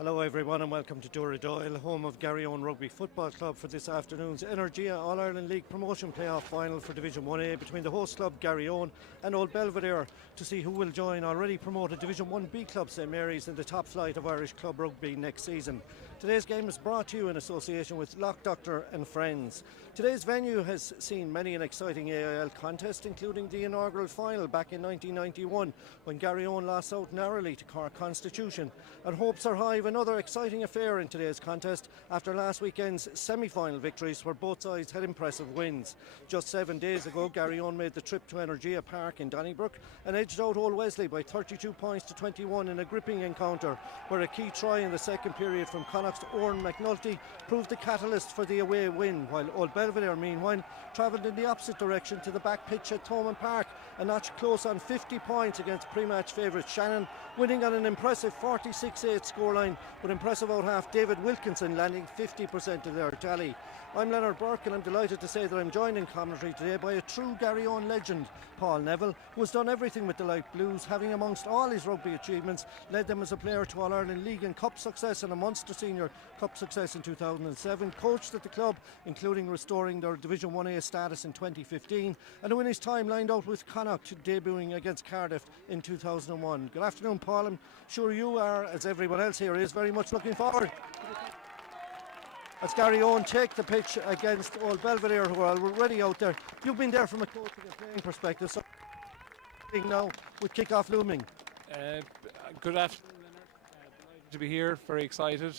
Hello everyone and welcome to Doyle, home of Garryowen Rugby Football Club for this afternoon's Energia All-Ireland League promotion playoff final for Division 1A between the host club Garryowen and Old Belvedere to see who will join already promoted Division 1B club St Mary's in the top flight of Irish club rugby next season. Today's game is brought to you in association with Lock Doctor and Friends. Today's venue has seen many an exciting AIL contest, including the inaugural final back in 1991 when Garryowen lost out narrowly to Cork Constitution, and hopes are high of another exciting affair in today's contest after last weekend's semi-final victories where both sides had impressive wins. Just 7 days ago, Garryowen made the trip to Energia Park in Donnybrook and edged out Old Wesley by 32 points to 21 in a gripping encounter where a key try in the second period from Connacht's Oran McNulty proved the catalyst for the away win, while Old Belvedere meanwhile travelled in the opposite direction to the back pitch at Thomond Park, a notch close on 50 points against pre-match favourite Shannon, winning on an impressive 46-8 scoreline, with impressive out-half David Wilkinson landing 50% of their tally. I'm Leonard Burke and I'm delighted to say that I'm joined in commentary today by a true Garryowen legend, Paul Neville, who has done everything with the Light Blues, having amongst all his rugby achievements led them as a player to All-Ireland League and Cup success and a Munster Senior Cup success in 2007, coached at the club including restoring their Division 1A status in 2015, and who in his time lined out with Connacht debuting against Cardiff in 2001. Good afternoon, Paul. I'm sure you are, as everyone else here is, very much looking forward as Garryowen take the pitch against Old Belvedere, who are already out there. You've been there from a coaching and playing perspective, so now with kick-off looming. Good afternoon, Leonard. Delighted to be here, very excited.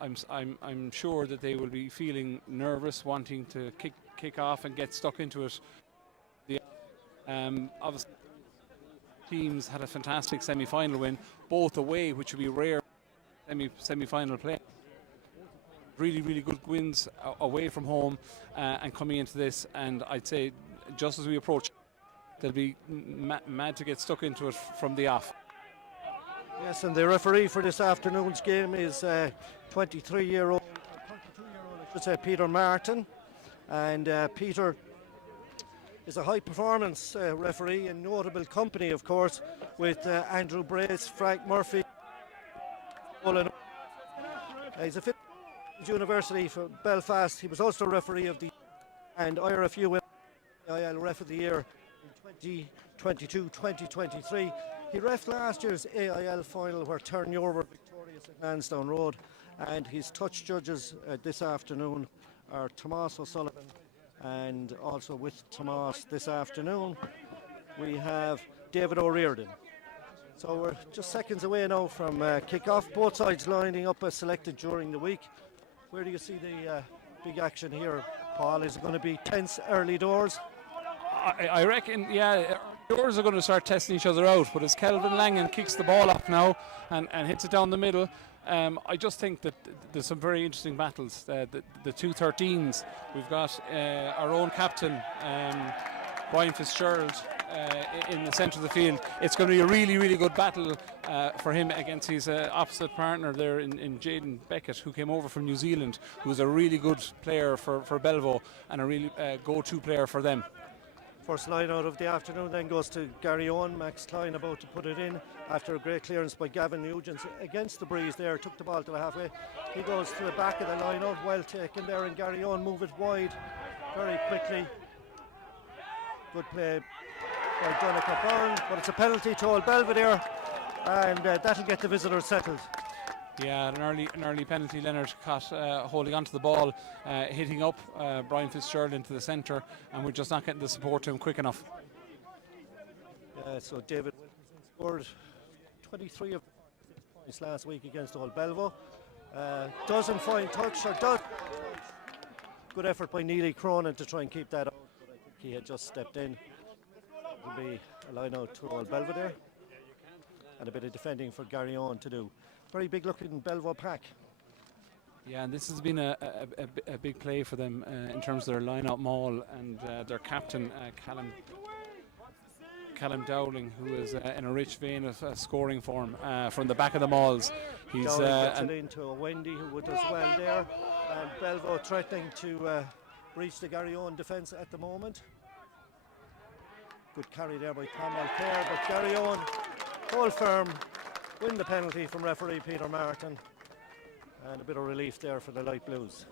I'm sure that they will be feeling nervous, wanting to kick off and get stuck into it. Obviously, teams had a fantastic semi-final win, both away, which would be rare semi-final play. Really good wins away from home and coming into this, and I'd say just as we approach, they'll be mad to get stuck into it from the off. Yes, and the referee for this afternoon's game is 22-year-old, I should say, Peter Martin, and Peter is a high-performance referee in notable company, of course, with Andrew Brace, Frank Murphy. He's a University for Belfast. He was also referee of the and IRFU AIL Ref of the Year in 2022-2023. He ref last year's AIL final where Turner were victorious at Lansdowne Road, and his touch judges this afternoon are Tomás O'Sullivan, and also with Tomás this afternoon we have David O'Riordan. So we're just seconds away now from kick-off, both sides lining up as selected during the week. Where do you see the big action here, Paul? Is it going to be tense early doors? I reckon, yeah, doors are going to start testing each other out, but as Kelvin Langan kicks the ball up now and hits it down the middle, I just think that there's some very interesting battles. The two 13s, we've got our own captain, Brian Fitzgerald, in the centre of the field. It's going to be a really good battle for him against his opposite partner there in Jaden Beckett, who came over from New Zealand, who's a really good player for Belvo and a really go-to player for them. First line out of the afternoon then goes to Garryowen. Max Klein about to put it in after a great clearance by Gavin Nugent against the breeze there, took the ball to the halfway. He goes to the back of the line out, well taken there, and Garryowen move it wide very quickly. Good play by Donica Byrne, but it's a penalty to Old Belvedere, and that'll get the visitors settled. Yeah, an early penalty. Leonard caught holding onto the ball, hitting up Brian Fitzgerald into the centre, and we're just not getting the support to him quick enough. So David Wilkinson scored 23 of points last week against Old Belvo. Doesn't find touch, or does. Good effort by Neely Cronin to try and keep that out, but I think he had just stepped in. It'll be a line out to Old Belvedere, and a bit of defending for Garryowen to do. Very big looking Belvo pack. Yeah, and this has been a big play for them in terms of their line-out maul, and their captain Callum Dowling, who is in a rich vein of scoring form from the back of the mauls. He's gets it into a Wendy, who does well there, and Belvo threatening to breach the Garryowen defence at the moment. Good carry there by Tom Alcair, but Garryowen hold firm, win the penalty from referee Peter Martin, and a bit of relief there for the Light Blues.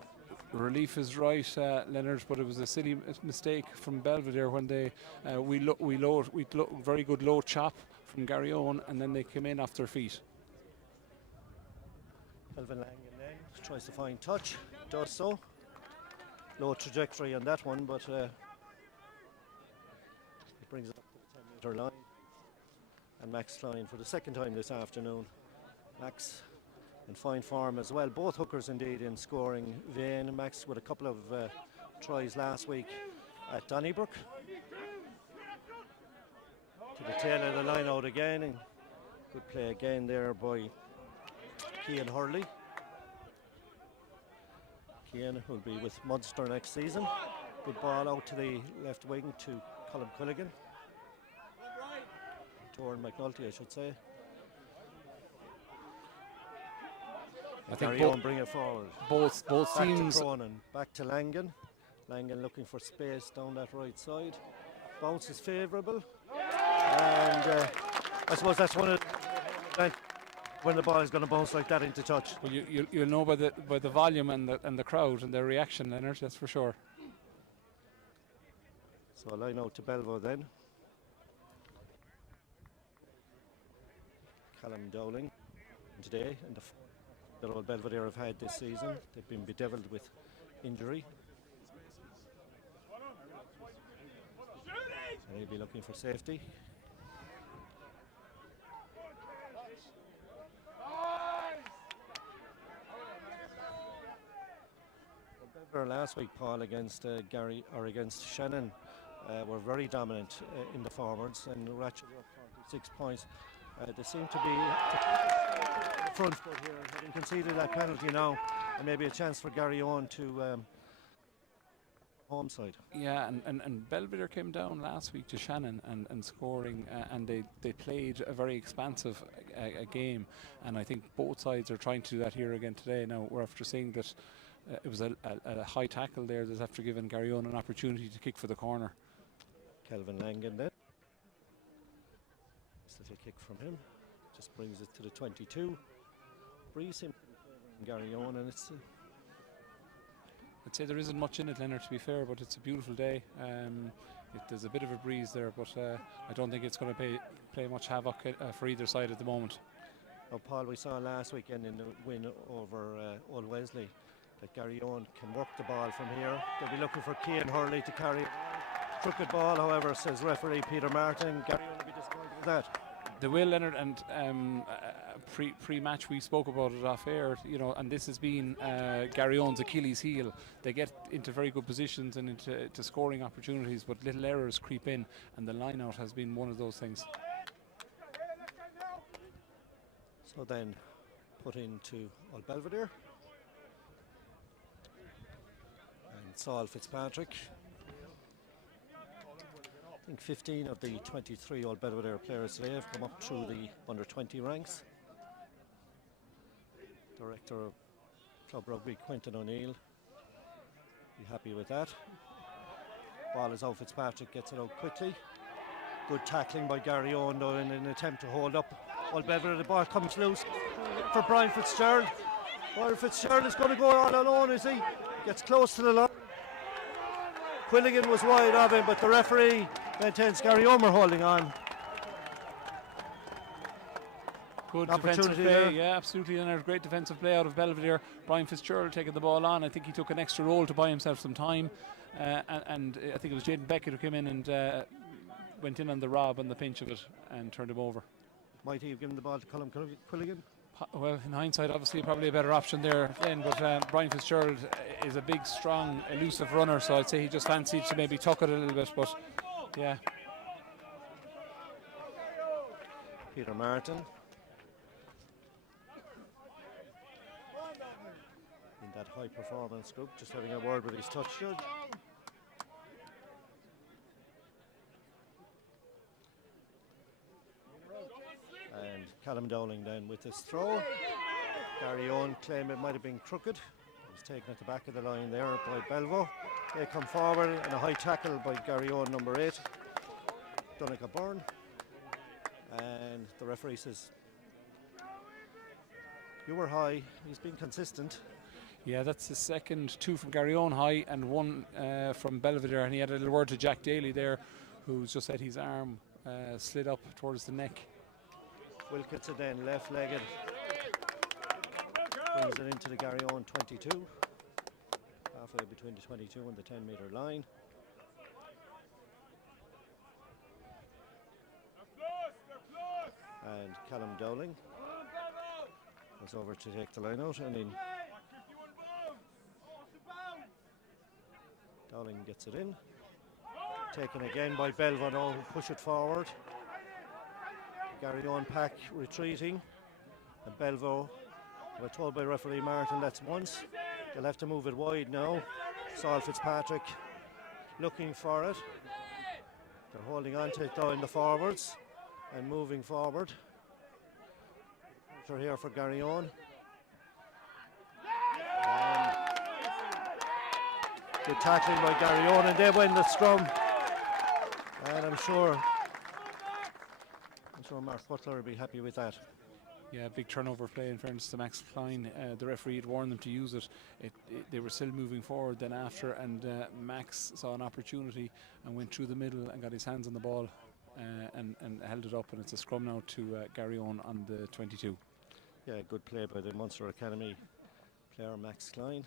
Relief is right, Leonard, but it was a silly mistake from Belvedere when they we very good low chop from Garryowen, and then they came in off their feet. Kelvin Langan then tries to find touch, does so. Low trajectory on that one, but it brings it up to the 10-metre line. And Max Klein for the second time this afternoon. Max in fine form as well. Both hookers indeed in scoring vein. Max with a couple of tries last week at Donnybrook. To the tail of the line out again, and good play again there by Cian Hurley. Cian will be with Munster next season. Good ball out to the left wing to Colin Quilligan. Torin McNulty, I should say. I think Garryowen bring it forward. Both Back teams. to Cronin, back to Langan. Langan looking for space down that right side. Bounce is favourable, and I suppose that's one of when the ball is going to bounce like that into touch. Well, you'll know by the volume and the crowd and their reaction, Leonard. That's for sure. So a line out to Belvo then. Callum Dowling today, and the old Belvedere have had this season. They've been bedevilled with injury. And he'll be looking for safety. Belvedere last week, Paul, against against Shannon, were very dominant in the forwards and ratcheted up 46 points. They seem to be the front foot here, having conceded that penalty now, and maybe a chance for Garryowen to home side. Yeah, and Belvedere came down last week to Shannon and scoring, and they played a very expansive game, and I think both sides are trying to do that here again today. Now we're after seeing that it was a high tackle there that's after giving Garryowen an opportunity to kick for the corner. Kelvin Langan then. Little kick from him, just brings it to the 22. Breeze him, Garryowen, and it's. I'd say there isn't much in it, Leonard, to be fair, but it's a beautiful day. There's a bit of a breeze there, but I don't think it's going to play much havoc for either side at the moment. Now, Paul, we saw last weekend in the win over Old Wesley that Garryowen can work the ball from here. They'll be looking for Cian Hurley to carry it. Crooked ball, however, says referee Peter Martin. Garryowen will be disappointed with that. They will, Leonard, and pre-match we spoke about it off air, you know, and this has been Garryowen's Achilles heel. They get into very good positions and into scoring opportunities, but little errors creep in, and the line-out has been one of those things. So then put into Old Belvedere. And Saul Fitzpatrick. I think 15 of the 23 Old Belvedere players today have come up through the under 20 ranks. Director of Club Rugby, Quentin O'Neill, be happy with that. Ball is out, Fitzpatrick gets it out quickly. Good tackling by Garryowen though in an attempt to hold up Old Belvedere. The ball comes loose for Brian Fitzgerald. Brian Fitzgerald is going to go all alone, is he? Gets close to the line. Quilligan was wide of him, but the referee maintains Garryowen holding on. Good defensive play, there. Yeah, absolutely, and a great defensive play out of Belvedere. Brian Fitzgerald taking the ball on. I think he took an extra roll to buy himself some time, and I think it was Jaden Beckett who came in and went in on the rob and the pinch of it and turned him over. Might he have given the ball to Colin Quilligan? Well, in hindsight, obviously probably a better option there then, but Brian Fitzgerald is a big, strong, elusive runner, so I'd say he just fancied to maybe tuck it a little bit, but yeah. Peter Martin. In that high performance group, just having a word with his touch judge. And Callum Dowling then with his throw. Garryowen claim it might have been crooked. He was taken at the back of the line there by Belvo. They come forward and a high tackle by Garryowen, number 8, Donica Byrne. And the referee says You were high. He's been consistent. Yeah, that's his second, 2 from Garryowen high and 1 from Belvedere. And he had a little word to Jack Daly there, who's just said his arm slid up towards the neck. Wilkinson then left-legged. Brings it into the Garryowen 22. Halfway between the 22 and the 10-metre line. And Callum Dowling was over to take the line out, and in Dowling gets it in. Taken again by Belvedere now, who push it forward. Garryowen pack retreating, and Belvedere, we're told by referee Martin that's once. They'll have to move it wide now. Saul Fitzpatrick looking for it. They're holding on to it though in the forwards and moving forward. They're here for Garryowen. Good tackling by Garryowen, and they win the scrum. And I'm sure Mark Butler will be happy with that. Yeah, big turnover play in fairness to Max Klein. The referee had warned them to use it. They were still moving forward then after, and Max saw an opportunity and went through the middle and got his hands on the ball and held it up, and it's a scrum now to Garryowen on the 22. Yeah, good play by the Munster Academy player Max Klein.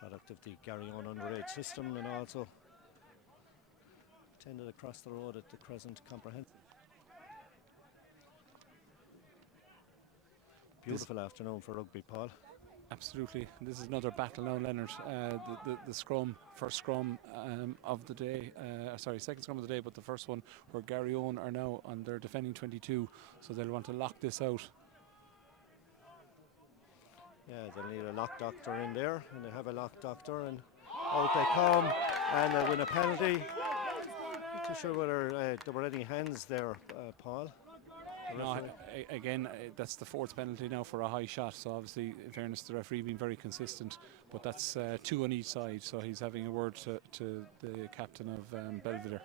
Product of the Garryowen underage system, and also attended across the road at the Crescent Comprehensive. Beautiful afternoon for rugby, Paul. Absolutely. This is another battle now, Leonard. The scrum, first scrum of the day, second scrum of the day, but the first one where Garryowen are now on their defending 22, so they'll want to lock this out. Yeah, they'll need a lock doctor in there, and they have a lock doctor, and out they come, and they win a penalty. Not too sure whether there were any hands there, Paul. No, again, that's the 4th penalty now for a high shot, so obviously, in fairness, the referee being very consistent, but that's 2 on each side, so he's having a word to the captain of Belvedere.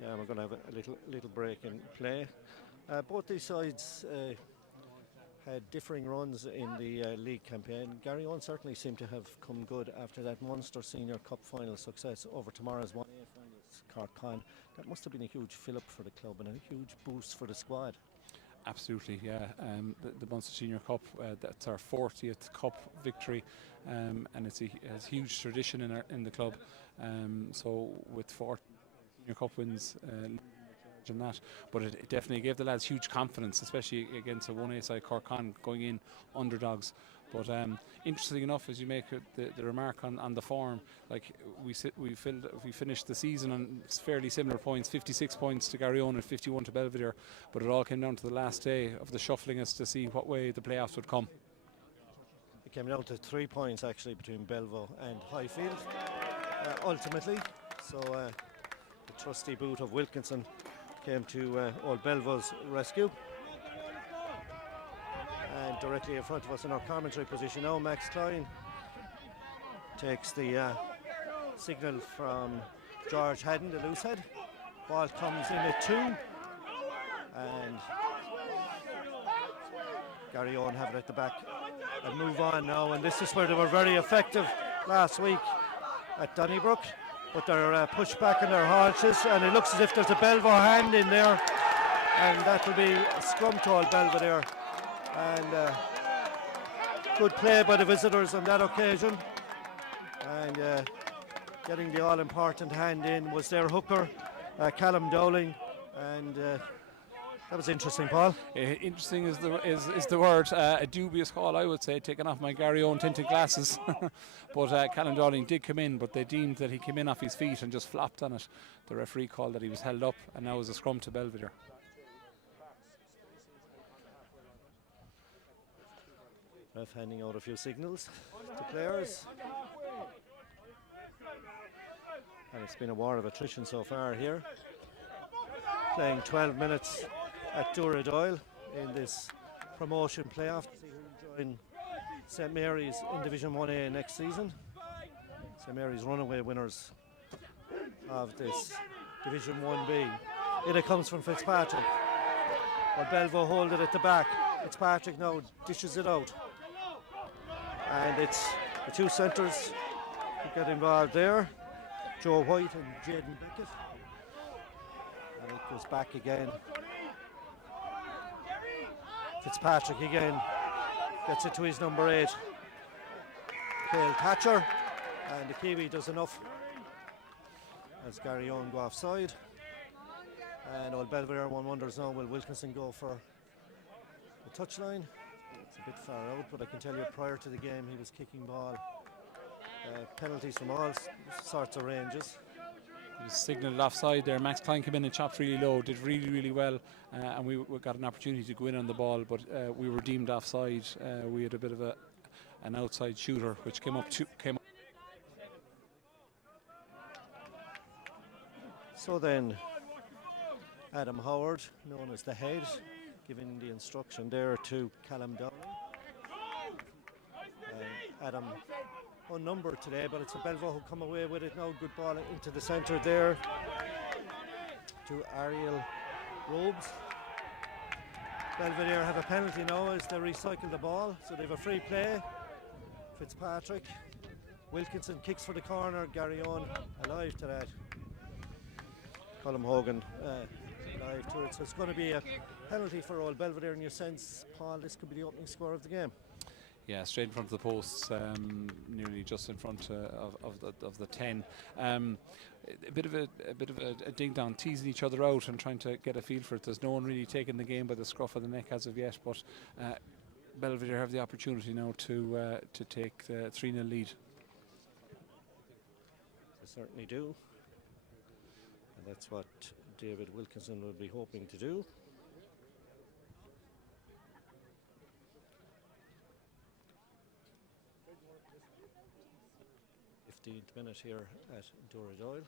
Yeah, we're going to have a little break in play. Both these sides had differing runs in the league campaign. Garryowen certainly seemed to have come good after that Munster Senior Cup final success over tomorrow's 1A finals, Cork Con. That must have been a huge fill-up for the club and a huge boost for the squad. Absolutely, yeah. The Munster Senior Cup, that's our 40th Cup victory, and it's a huge tradition in the club. So with 4 Senior Cup wins, and that, but it definitely gave the lads huge confidence, especially against a 1A side Cork Con going in underdogs. But interesting enough, as you make the remark on the form, like we finished the season on fairly similar points, 56 points to Garryowen and 51 to Belvedere, but it all came down to the last day of the shuffling as to see what way the playoffs would come. It came down to 3 points actually between Belvo and Highfield ultimately, so the trusty boot of Wilkinson came to Old Belvo's rescue. And directly in front of us in our commentary position now, Max Klein takes the signal from George Haddon, the loose head. Ball comes in at 2, and Garryowen have it at the back and move on now, and this is where they were very effective last week at Donnybrook, but they're pushed back in their haunches, and it looks as if there's a Belvedere hand in there, and that will be a scrum to Old Belvedere. And good play by the visitors on that occasion, and getting the all-important hand in was their hooker, Callum Dowling, and that was interesting, Paul. Interesting is the word. A dubious call, I would say, taking off my Garryowen tinted glasses. But Callum Dowling did come in, but they deemed that he came in off his feet and just flopped on it. The referee called that he was held up, and now is a scrum to Belvedere. Ref handing out a few signals to players. And it's been a war of attrition so far here. Playing 12 minutes at Duradoyle in this promotion playoff to see who will join St Mary's in Division 1A next season. St Mary's runaway winners of this Division 1B. It comes from Fitzpatrick. But Belvo hold it at the back. It's Patrick now, dishes it out. And it's the two centres who get involved there. Joe White and Jaden Beckett. And it goes back again. Fitzpatrick again gets it to his number 8. Cale Thatcher. And the Kiwi does enough as Garryowen go offside. And old Belvedere, one wonders now, will Wilkinson go for the touchline? It's a bit far out, but I can tell you prior to the game he was kicking ball. Penalties from all sorts of ranges. He was signalled offside there. Max Klein came in and chopped really low, did really well, and we got an opportunity to go in on the ball, but we were deemed offside. We had a bit of an outside shooter which came up. So then Adam Howard, known as the head, giving the instruction there to Callum Downey. Adam unnumbered today, but it's a Belvo who come away with it now. Good ball into the centre there to Ariel Robes. Belvedere have a penalty now as they recycle the ball, so they have a free play. Fitzpatrick, Wilkinson kicks for the corner. Garryowen alive to that. Colm Hogan live to it, so it's going to be a penalty for old Belvedere. In your sense, Paul, this could be the opening score of the game. Yeah, straight in front of the posts, nearly just in front of the 10. A bit of a ding down, teasing each other out and trying to get a feel for it. There's no one really taking the game by the scruff of the neck as of yet, but Belvedere have the opportunity now to take the 3-0 lead. They certainly do. And that's what David Wilkinson will be hoping to do. 15th minute here at Doyle.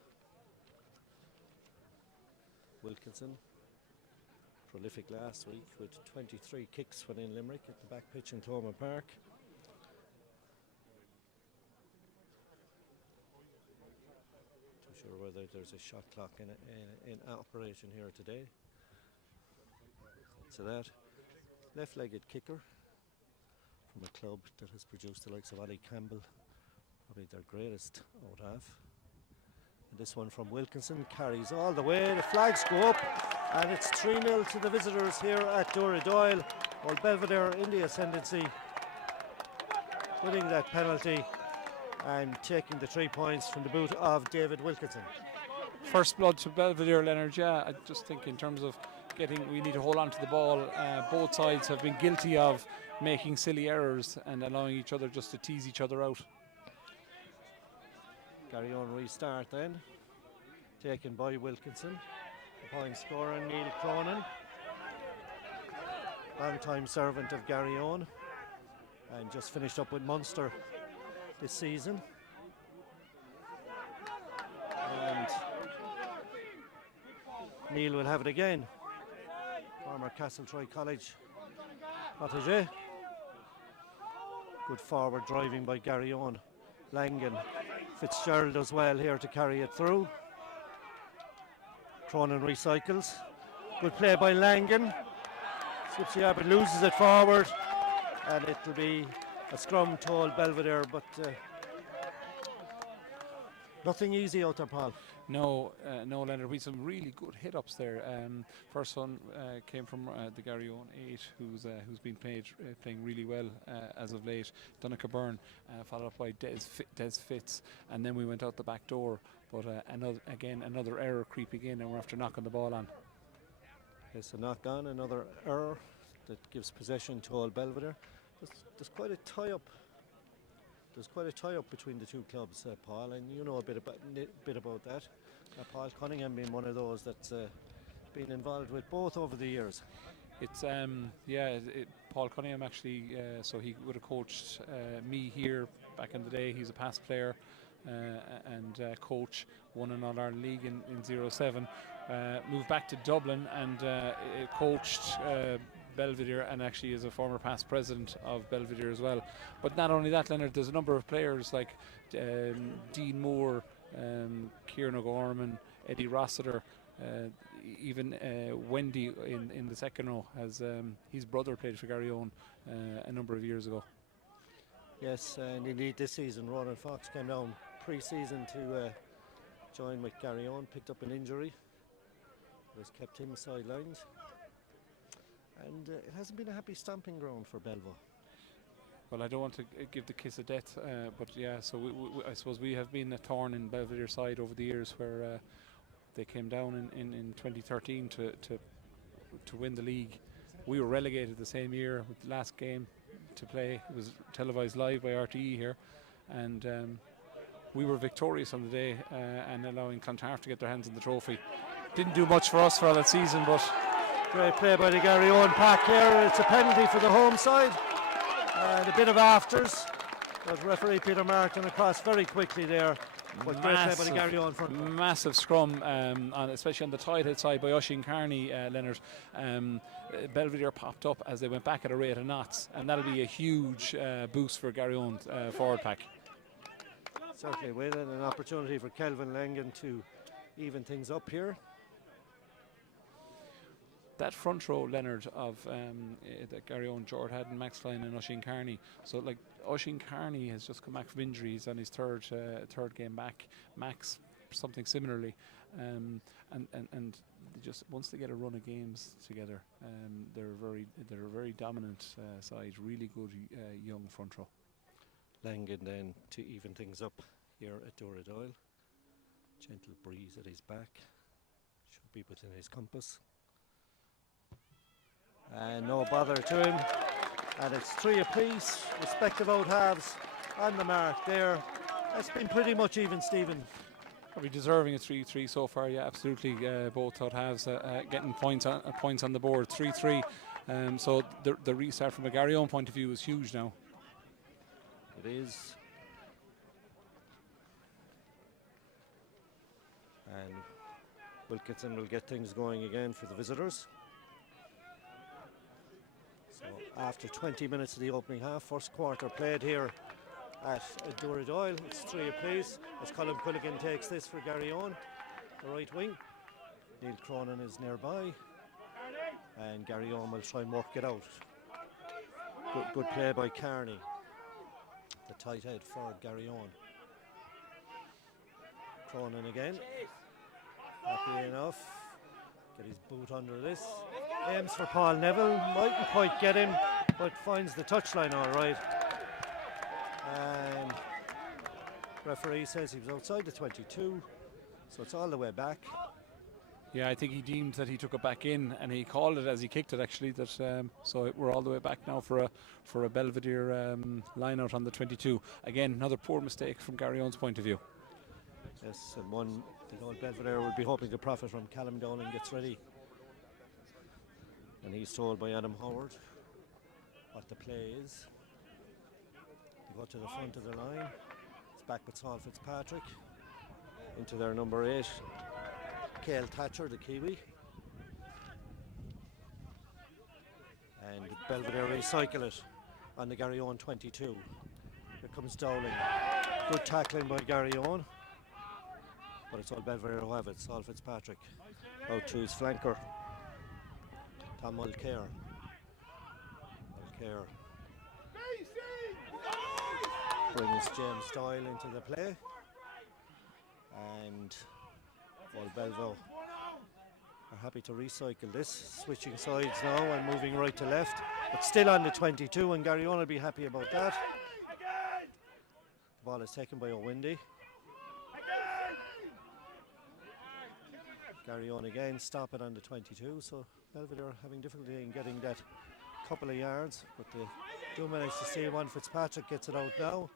Wilkinson, prolific last week with 23 kicks when in Limerick at the back pitch in Thomond Park. Too sure whether there's a shot clock in operation here today. So that left-legged kicker from a club that has produced the likes of Ollie Campbell, probably their greatest out half. And this one from Wilkinson carries all the way. The flags go up, and it's 3-0 to the visitors here at Doyle. Old Belvedere in the ascendancy, winning that penalty and taking the 3 points from the boot of David Wilkinson. First blood to Belvedere, Leonard. Yeah, I just think in terms of we need to hold on to the ball. Both sides have been guilty of making silly errors and allowing each other just to tease each other out. Garryowen restart then, taken by Wilkinson. The point scorer Neil Cronin, long-time servant of Garryowen, and just finished up with Munster this season. And Neil will have it again. Former Castletroy College protégé. Good forward driving by Garryowen. Langan, Fitzgerald as well here to carry it through. Cronin recycles. Good play by Langan. Skips the but loses it forward, and it'll be a scrum to old Belvedere, but nothing easy out there, Paul. No, Leonard. We had some really good hit-ups there. First one came from the Garryowen 8, who's been playing really well as of late. Donica Byrne, followed up by Des Fitz, and then we went out the back door. But another error creeping in, and we're after knocking the ball on. Yes, a knock on, another error that gives possession to old Belvedere. There's quite a tie-up. There's quite a tie-up between the two clubs, Paul, and you know a bit about that. Paul Cunningham being one of those that's been involved with both over the years. It's Paul Cunningham actually. So he would have coached me here back in the day. He's a past player and coach. Won an All-Ireland League in 07. Moved back to Dublin and coached Belvedere, and actually is a former past president of Belvedere as well. But not only that, Leonard, there's a number of players like Dean Moore, Kieran O'Gorman, Eddie Rossiter. even Wendy in the second row has his brother played for Garryowen a number of years ago. Yes, and indeed this season Ronan Fox came down pre-season to join with Garryowen, picked up an injury, has kept him sidelined, and it hasn't been a happy stamping ground for Belvo. Well, I don't want to give the kiss of death, but yeah, so I suppose we have been a thorn in Belvedere's side over the years, where they came down in 2013 to win the league. We were relegated the same year with the last game to play. It was televised live by RTE here, and we were victorious on the day and allowing Clontarf to get their hands on the trophy. Didn't do much for us for all that season, but great play by the Garryowen pack here. It's a penalty for the home side. And a bit of afters, but referee Peter Martin across very quickly there. But great play by the Garryowen front. Massive scrum, especially on the tight head side by Oisin Kearney, Leonard. Belvedere popped up as they went back at a rate of knots, and that'll be a huge boost for Garryowen's forward pack. Certainly will, and an opportunity for Kelvin Langan to even things up here. That front row, Leonard, of that Garryowen, George Haddon, Max Klein and Oisin Kearney. So like Oisin Kearney has just come back from injuries on his third game back. Max something similarly, and just once they get a run of games together, they're a very dominant side. Really good young front row. Langan then to even things up here at Doyle. Gentle breeze at his back, should be within his compass. And no bother to him, and it's 3 apiece, respective out halves on the mark there. That's been pretty much even, Stephen. Probably deserving a 3-3 so far, yeah, absolutely. Both out halves getting points on the board, 3-3. So the restart from a Garryowen point of view is huge now. It is. And Wilkinson will get things going again for the visitors. So after 20 minutes of the opening half, first quarter played here at Doyle. It's 3 apiece as Colin Quilligan takes this for Garryowen, the right wing. Neil Cronin is nearby, and Garryowen will try and work it out. Good play by Kearney, the tight head for Garryowen. Cronin again, happy enough, get his boot under this. Aims for Paul Neville, mightn't quite get him, but finds the touchline all right. And referee says he was outside the 22, so it's all the way back. Yeah, I think he deemed that he took it back in, and he called it as he kicked it actually. That so we're all the way back now for a Belvedere line out on the 22. Again, another poor mistake from Garryowen's point of view. Yes, and one the old Belvedere would be hoping to profit from. Callum Dowling gets ready, and he's told by Adam Howard what the play is. They go to the front of the line. It's back with Saul Fitzpatrick into their number 8, Cale Thatcher, the Kiwi. And Belvedere recycle it on the Garryowen 22. Here comes Dowling. Good tackling by Garryowen, but it's all Belvedere who have it. Saul Fitzpatrick out to his flanker, Tom Mulcair. Mulcair brings James Doyle into the play, and Old Belvo are happy to recycle this, switching sides now and moving right to left, but still on the 22, and Garryowen will be happy about that. The ball is taken by O'Windy. Garryowen again, stop it on the 22, so Belvedere having difficulty in getting that couple of yards, but they do manage to steal one. Fitzpatrick gets it out now,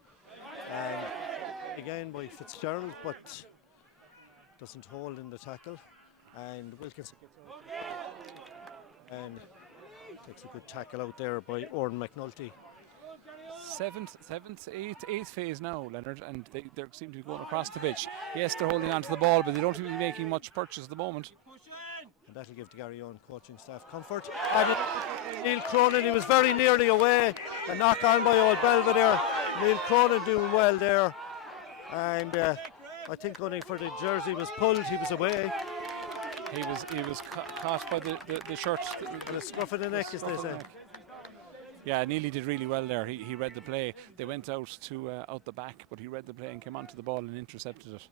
and again by Fitzgerald, but doesn't hold in the tackle, and Wilkinson gets out and takes a good tackle out there by Oran McNulty. Seventh, eighth phase now, Leonard, and they seem to be going across the pitch. Yes, they're holding on to the ball, but they don't seem to be making much purchase at the moment. And that'll give the Garryowen coaching staff comfort. And Neil Cronin, he was very nearly away. A knock on by old Belvedere. Neil Cronin doing well there. And I think only for the jersey was pulled, he was away. He was caught by the shirt. The scruff of the neck, as they say. Yeah, Neely did really well there. He read the play. They went out to out the back, but he read the play and came onto the ball and intercepted it.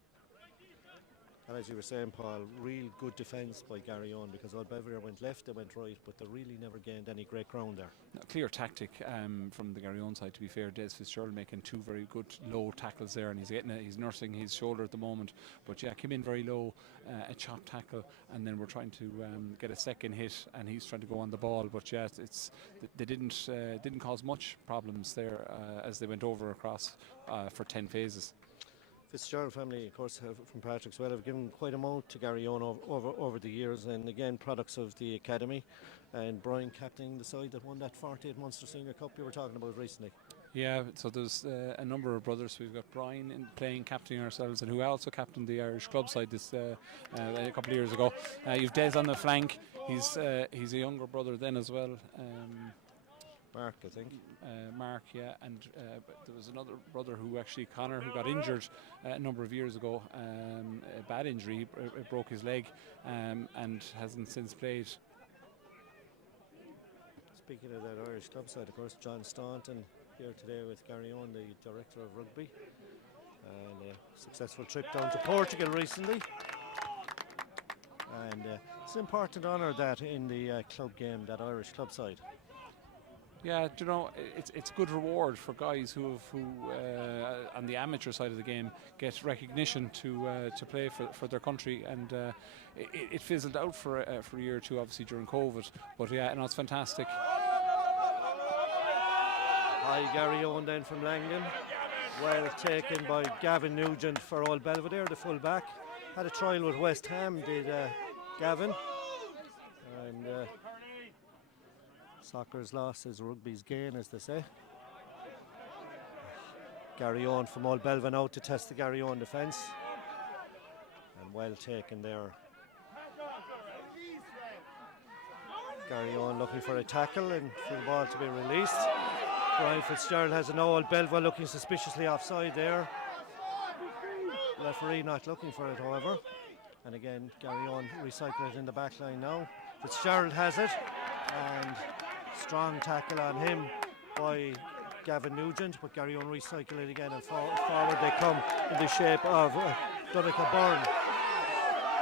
And as you were saying, Paul, real good defence by Garryowen, because Old Belvedere went left, they went right, but they really never gained any great ground there. Clear tactic from the Garryowen side, to be fair. Des Fitzgerald making two very good low tackles there, and he's nursing his shoulder at the moment. But yeah, came in very low, a chop tackle, and then we're trying to get a second hit, and he's trying to go on the ball. But yeah, they didn't cause much problems there as they went over across for 10 phases. Fitzgerald family, of course, from Patrick's Well, have given quite a amount to Garryowen over the years, and again, products of the academy. And Brian captaining the side that won that 48 Munster Senior Cup you were talking about recently. Yeah, so there's a number of brothers. We've got Brian playing captaining ourselves, and who also captained the Irish club side this a couple of years ago. You've Des on the flank. He's a younger brother then as well. Mark, I think. Mark, yeah, and there was another brother who actually, Connor, who got injured a number of years ago, a bad injury. He broke his leg and hasn't since played. Speaking of that Irish club side, of course, John Staunton here today with Garryowen, the director of rugby, and a successful trip down to Portugal recently. And it's an important honour that in the club game, that Irish club side. Yeah, you know, it's good reward for guys who on the amateur side of the game get recognition to play for their country, and it fizzled out for a year or two, obviously during COVID. But yeah, no, it's fantastic. High Garryowen then from Langdon, well taken by Gavin Nugent for Old Belvedere, the full back. Had a trial with West Ham, did Gavin, and. Soccer's loss is rugby's gain, as they say. Garryowen from Old Belvedere out to test the Garryowen defence. And well taken there. Garryowen looking for a tackle and for the ball to be released. Brian Fitzgerald has an Old Belvedere looking suspiciously offside there. Referee not looking for it, however. And again, Garryowen recycle it in the back line now. Fitzgerald has it, and strong tackle on him by Gavin Nugent, but Garryowen recycle it again, and forward they come in the shape of Donica Byrne.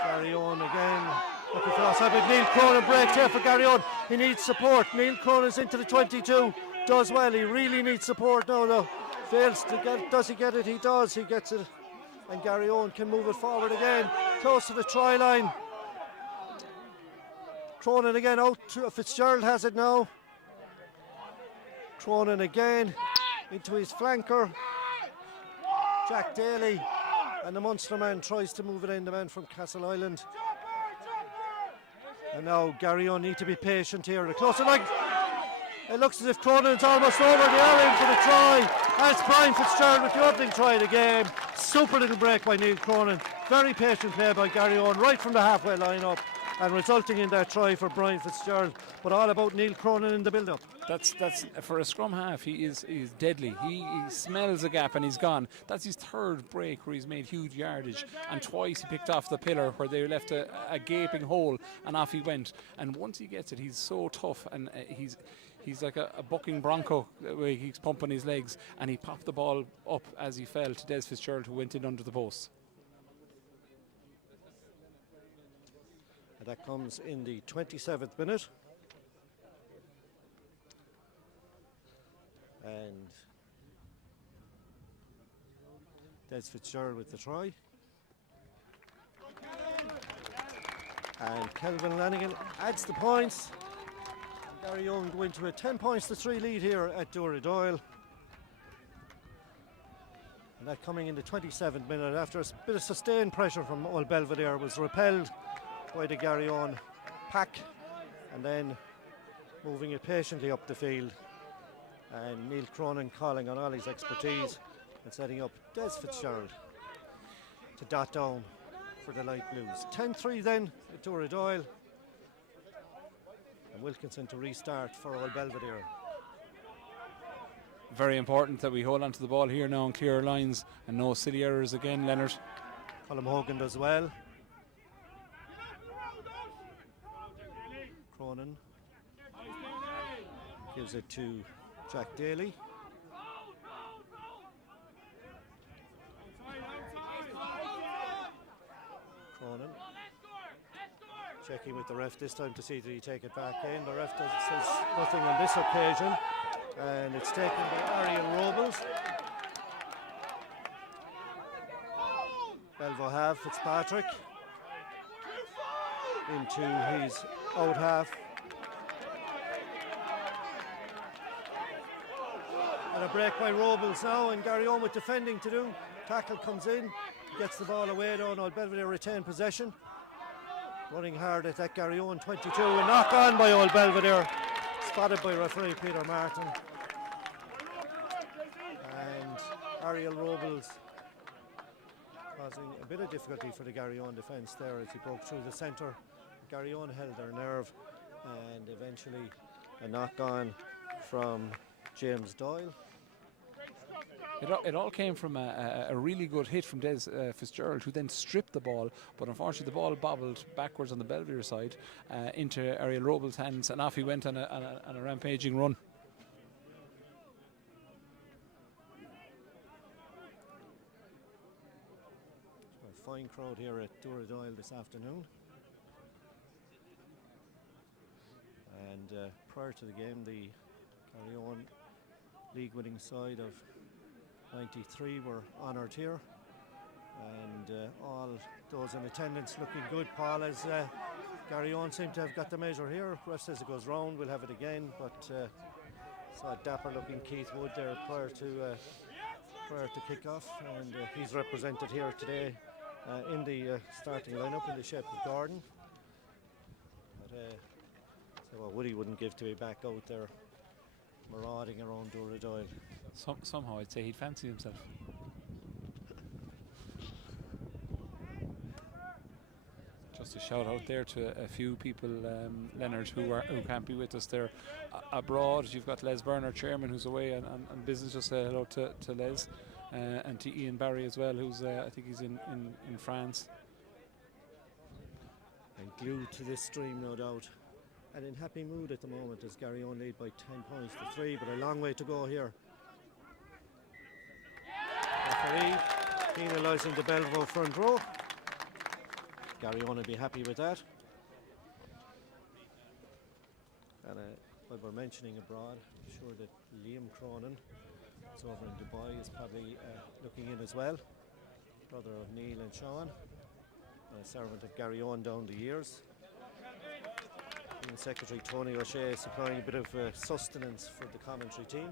Garryowen again looking for offside, but Neil Cronin breaks here for Garryowen. He needs support. Neil Cronin's into the 22, does well. He really needs support now, though. Fails to get it. Does he get it? He does. He gets it, and Garryowen can move it forward again, close to the try line. Cronin again out to Fitzgerald, has it now. Cronin again into his flanker, Jack Daly, and the Munster man tries to move it in, the man from Castle Island. And now Garryowen need to be patient here. The closer line. It looks as if Cronin's almost over. They are in for the try. That's Brian Fitzgerald with the opening try of the game. Super little break by Neil Cronin. Very patient play by Garryowen right from the halfway line up, and resulting in that try for Brian Fitzgerald. But all about Neil Cronin in the build-up. That's for a scrum half. He's deadly. He smells a gap and he's gone. That's his third break where he's made huge yardage, and twice he picked off the pillar where they left a gaping hole, and off he went. And once he gets it, he's so tough, and he's like a bucking bronco the way he's pumping his legs, and he popped the ball up as he fell to Des Fitzgerald, who went in under the post. And that comes in the 27th minute. And Des Fitzgerald with the try. And Kelvin Lanigan adds the points. Garryowen go into a 10 points to 3 lead here at Doyle. And that coming in the 27th minute after a bit of sustained pressure from Old Belvedere, was repelled by the Garryowen pack, and then moving it patiently up the field. And Neil Cronin calling on all his expertise and setting up Des Fitzgerald to dot down for the Light Blues. 10-3 then at Doyle. And Wilkinson to restart for Old Belvedere. Very important that we hold on to the ball here now and clear our lines, and no silly errors again, Leonard. Colm Hogan does well. Cronin gives it to Jack Daly. Cronin checking with the ref this time to see did he take it back in. The ref says nothing on this occasion, and it's taken by Ariel Robles. Belvo have Fitzpatrick into his out half. And a break by Robles now, and Garryowen with defending to do. Tackle comes in, gets the ball away though, and Belvedere retain possession. Running hard at that Garryowen 22, a knock on by Old Belvedere, spotted by referee Peter Martin. And Ariel Robles causing a bit of difficulty for the Garryowen defence there as he broke through the centre. Garryowen held their nerve, and eventually a knock on from James Doyle. It all came from a really good hit from Des Fitzgerald, who then stripped the ball, but unfortunately the ball bobbled backwards on the Belvedere side into Ariel Robles' hands, and off he went on a rampaging run. A fine crowd here at Doyle this afternoon. And prior to the game, the Garryowen league winning side of 93 were honoured here, and all those in attendance looking good. Paul, as Garryowen seem to have got the measure here. Ref says it goes round, we'll have it again, but saw a dapper looking Keith Wood there prior to kick-off, and he's represented here today in the starting lineup in the shape of Gordon. But so what Woody wouldn't give to be back out there marauding around Doyle. Somehow I'd say he'd fancy himself. Just a shout out there to a few people, Leonard, who can't be with us there abroad. You've got Les Berner, chairman, who's away on business. Just say hello to Les, and to Ian Barry as well, who's I think he's in France. And glued to this stream, no doubt. And in happy mood at the moment as Garryowen lead by 10 points to 3, but a long way to go here. Referee penalising the Belvedere front row. Garryowen will be happy with that. And while we're mentioning abroad, I'm sure that Liam Cronin, who's over in Dubai, is probably looking in as well. Brother of Neil and Sean, a servant of Garryowen down the years. And Secretary Tony O'Shea supplying a bit of sustenance for the commentary team.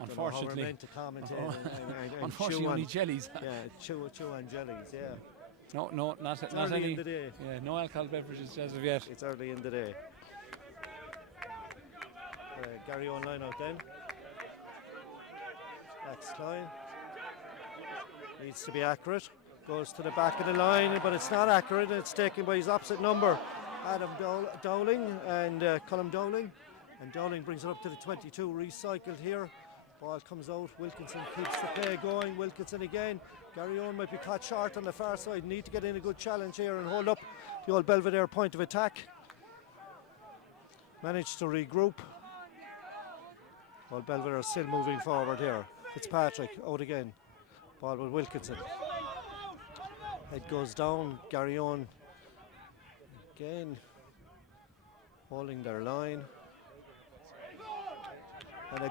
Unfortunately, meant to commentate and unfortunately, only jellies. Yeah, chew on jellies. Yeah. No, not any. In the day. Yeah, no alcohol beverages as of yet. It's early in the day. Garryowen line out then. Max Klein needs to be accurate. Goes to the back of the line, but it's not accurate. It's taken by his opposite number, Adam Dowling and Colm Dowling. And Dowling brings it up to the 22, recycled here. Ball comes out, Wilkinson keeps the play going, Wilkinson again. Garryowen might be caught short on the far side, need to get in a good challenge here and hold up the Old Belvedere point of attack. Managed to regroup. Old Belvedere still moving forward here. Fitzpatrick out again, ball with Wilkinson. Head goes down, Garryowen again holding their line. And a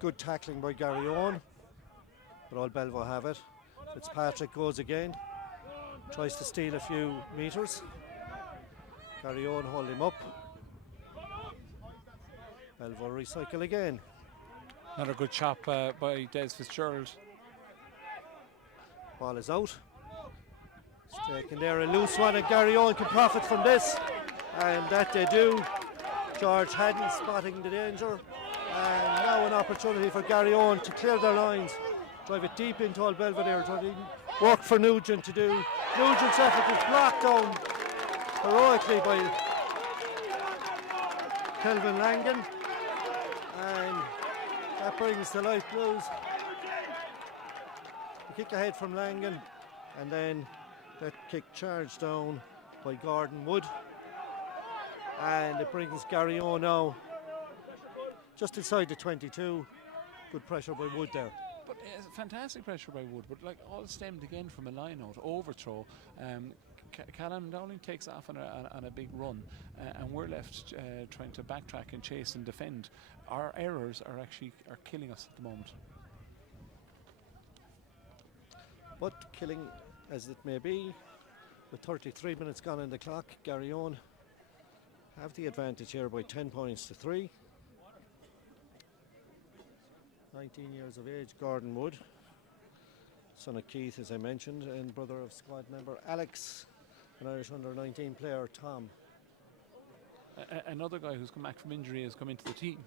good tackling by Garryowen, but Old Belvo have it. Fitzpatrick goes again, tries to steal a few metres. Garryowen hold him up. Belvo recycle again. Another good chop by Des Fitzgerald. Ball is out. It's taken there, a loose one, and Garryowen can profit from this, and that they do. George Haddon spotting the danger. And now an opportunity for Garryowen to clear their lines, drive it deep into Old Belvedere, trying to work for Nugent to do. Nugent's effort is blocked down heroically by Kelvin Langan, and that brings the Light Blues. A kick ahead from Langan, and then that kick charged down by Gordon Wood. and it brings Garryowen now just inside the 22. Good pressure by Wood there. But fantastic pressure by Wood, but like all stemmed again from a line out overthrow. Callum Dowling takes off on a big run, and we're left trying to backtrack and chase and defend. Our errors are killing us at the moment. But killing as it may be, with 33 minutes gone in the clock, Garryowen have the advantage here by 10 points to 3. 19 years of age, Gordon Wood, son of Keith, as I mentioned, and brother of squad member Alex, an Irish under-19 player, Tom. Another guy who's come back from injury has come into the team,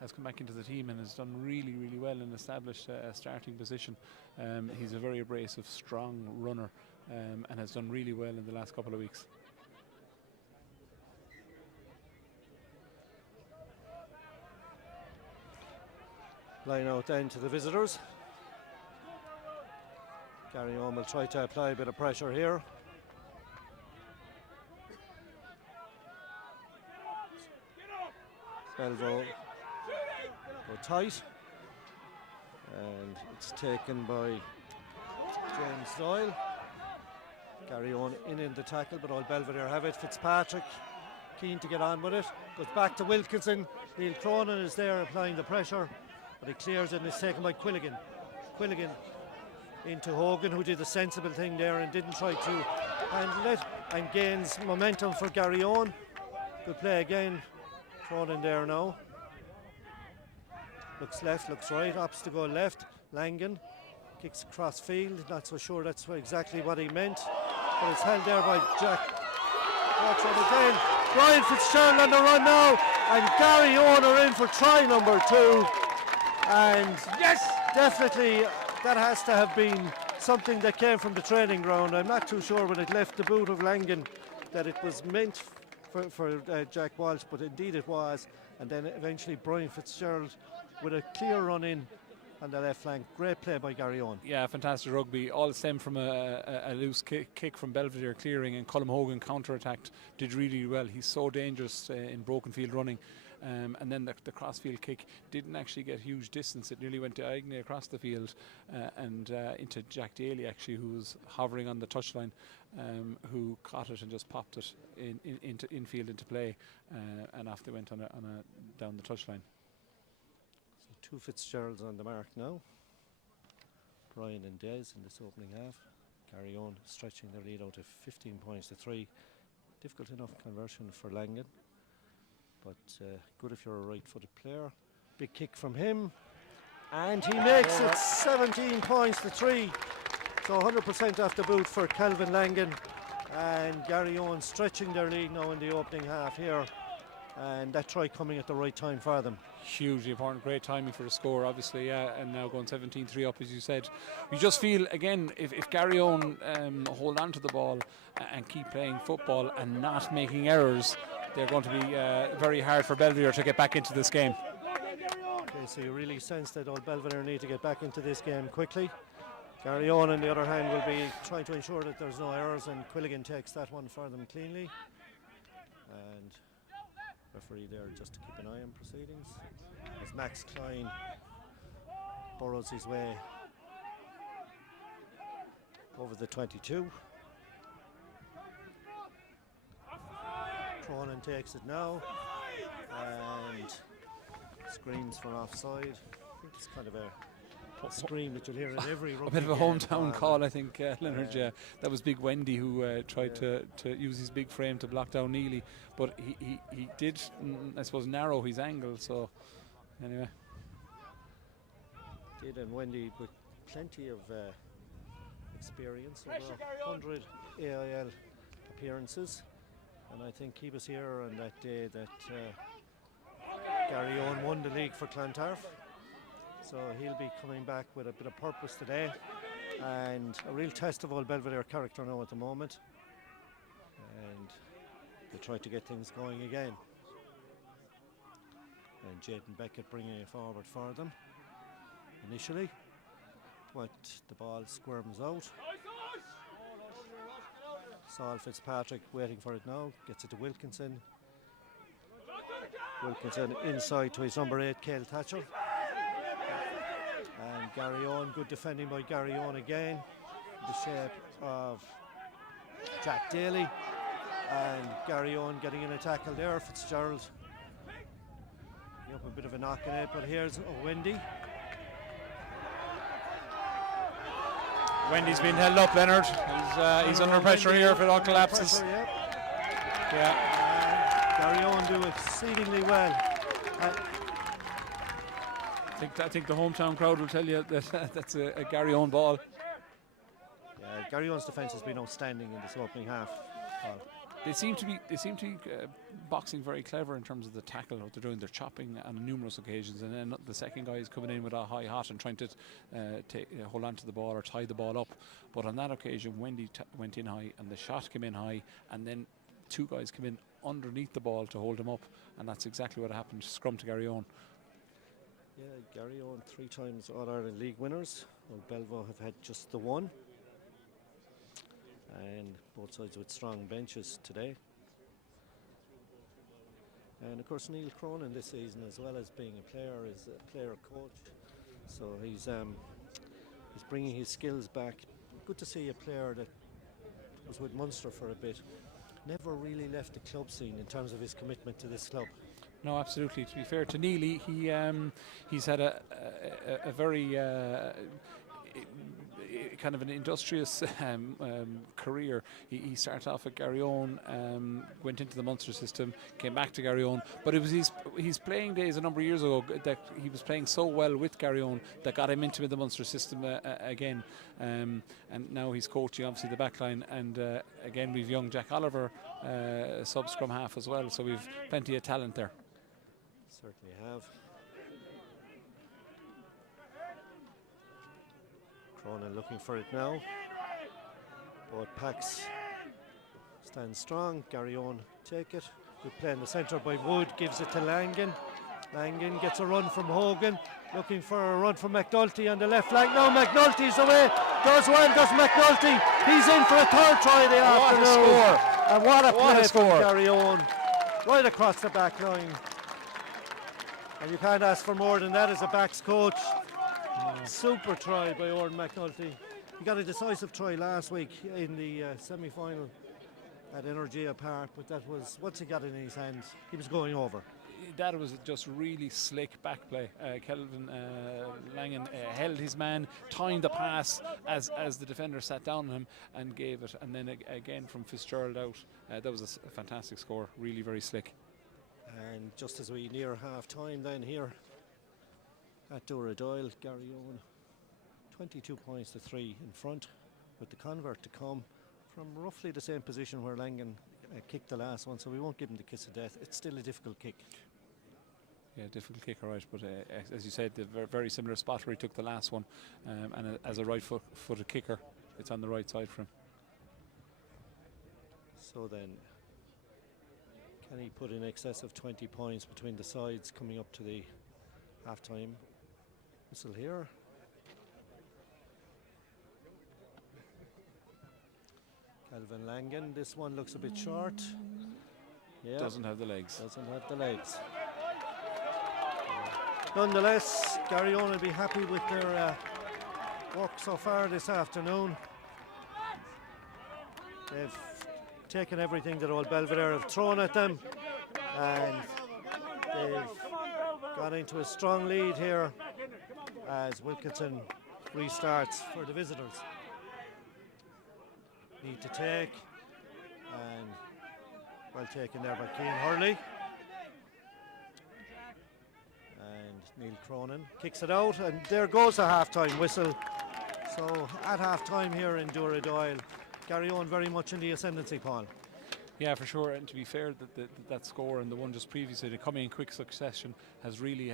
has come back into the team and has done really, really well and established a starting position. He's a very abrasive, strong runner and has done really well in the last couple of weeks. Line out then to the visitors. Garryowen will try to apply a bit of pressure here. Belvedere go tight, and it's taken by James Doyle. Garryowen in the tackle, but all Belvedere have it. Fitzpatrick keen to get on with it, goes back to Wilkinson. Neil Cronin is there applying the pressure, but he clears it and it's taken by Quilligan. Quilligan into Hogan, who did the sensible thing there and didn't try to handle it, and gains momentum for Garryowen. Good play again. Cronin there now. Looks left, looks right, opts to go left. Langan kicks across field. Not so sure that's exactly what he meant, but it's held there by Jack. Watch it again. Brian Fitzgerald on the run now, and Garryowen are in for try number 2. And yes, definitely that has to have been something that came from the training ground. I'm not too sure when it left the boot of Langan that it was meant for Jack Walsh, but indeed it was. And then eventually Brian Fitzgerald with a clear run in on the left flank. Great play by Garryowen. Yeah, fantastic rugby. All stemmed from a loose kick from Belvedere clearing, and Colm Hogan counter-attacked, did really well. He's so dangerous in broken field running. And then the crossfield kick didn't actually get huge distance. It nearly went diagonally across the field and into Jack Daly, actually, who was hovering on the touchline, who caught it and just popped it into infield into play, and off they went down the touchline. So 2 Fitzgeralds on the mark now. Brian and Des in this opening half. Garryowen stretching their lead out to 15 points to 3. Difficult enough conversion for Langan, but good if you're a right-footed player. Big kick from him, and he makes it 17 points to 3. So 100% off the boot for Kelvin Langan, and Garryowen stretching their lead now in the opening half here, and that try coming at the right time for them. Hugely important, great timing for the score, obviously, yeah, and now going 17-3 up, as you said. You just feel, again, if Garryowen hold on to the ball and keep playing football and not making errors, they're going to be very hard for Belvedere to get back into this game. Okay, so you really sense that all Belvedere need to get back into this game quickly. Garryowen, on the other hand, will be trying to ensure that there's no errors, and Quilligan takes that one for them cleanly. And referee there just to keep an eye on proceedings as Max Klein burrows his way over the 22. Cronin takes it now and screams for offside. I think it's kind of a scream that you'll hear in every rugby a bit of a game. hometown call, I think, Leonard. Yeah, that was Big Wendy who tried to use his big frame to block down Neely, but he did, I suppose, narrow his angle. So anyway, did, and Wendy with plenty of experience, over 100 AIL appearances, and I think he was here on that day that Garryowen won the league for Clontarf. So he'll be coming back with a bit of purpose today, and a real test of all Belvedere character now at the moment. And they try to get things going again. And Jaden Beckett bringing it forward for them initially, but the ball squirms out. Saul Fitzpatrick waiting for it now, gets it to Wilkinson. Wilkinson inside to his number 8, Cale Thatcher. And Garryowen, good defending by Garryowen again. The shape of Jack Daly. And Garryowen getting in a tackle there. Fitzgerald. Up a bit of a knock in it, but here's Wendy. Wendy's been held up, Leonard. He's under pressure here if it all collapses. Pressure, Yeah. Garryowen do exceedingly well. I think the hometown crowd will tell you that that's a Garryowen ball. Garryowen's defence has been outstanding in this opening half. They seem to be boxing very clever in terms of the tackle. What they're doing, they're chopping on numerous occasions, and then the second guy is coming in with a high hot and trying to hold on to the ball or tie the ball up. But on that occasion, Wendy went in high, and the shot came in high, and then two guys came in underneath the ball to hold him up, and that's exactly what happened. Scrum to Garryowen. Yeah, Garryowen 3 times All-Ireland League winners. Well, Belvedere have had just the one. And both sides with strong benches today. And of course Neil Cronin this season, as well as being a player, is a player coach. So he's bringing his skills back. Good to see a player that was with Munster for a bit. Never really left the club scene in terms of his commitment to this club. No, absolutely. To be fair to Neil, he's had a very kind of an industrious career. He started off at Garryowen, went into the Munster system, came back to Garryowen, but it was his playing days a number of years ago that he was playing so well with Garryowen that got him into the Munster system again, and now he's coaching obviously the back line, and again we've young Jack Oliver, sub scrum half as well, so we've plenty of talent there. Certainly have. Cronin looking for it now. Both packs stand strong. Garryowen take it. Good play in the centre by Wood, gives it to Langan. Langan gets a run from Hogan, looking for a run from McNulty on the left flank. No, McNulty's away. Does McNulty. He's in for a third try of the afternoon. What a score! And what a play score from Garryowen, right across the back line. And you can't ask for more than that as a backs coach. Super try by Oran McNulty. He got a decisive try last week in the semi-final at Energia Park, but that was, once he got it in his hands, he was going over. That was just really slick back play. Kelvin Langan held his man, timed the pass as the defender sat down on him and gave it, and then again from Fitzgerald out. That was a fantastic score, really very slick. And just as we near half time then here at Doyle, Garryowen 22 points to 3 in front, with the convert to come from roughly the same position where Langan kicked the last one, so we won't give him the kiss of death. It's still a difficult kick. Yeah, difficult kick, all right, but as you said, the very similar spot where he took the last one, and as a right-footed kicker, it's on the right side for him. So then, can he put in excess of 20 points between the sides coming up to the half-time whistle here? Calvin Langan, this one looks a bit short. Yeah, Doesn't have the legs. Doesn't have the legs. Nonetheless, Garryowen will be happy with their work so far this afternoon. They've taken everything that old Belvedere have thrown at them, and they've got into a strong lead here as Wilkinson restarts for the visitors. Need to take, and well taken there by Cian Hurley. And Neil Cronin kicks it out, and there goes a half-time whistle. So at half-time here in Doyle, Garryowen very much in the ascendancy, Paul. Yeah, for sure. And to be fair, that score and the one just previously, the coming in quick succession, has really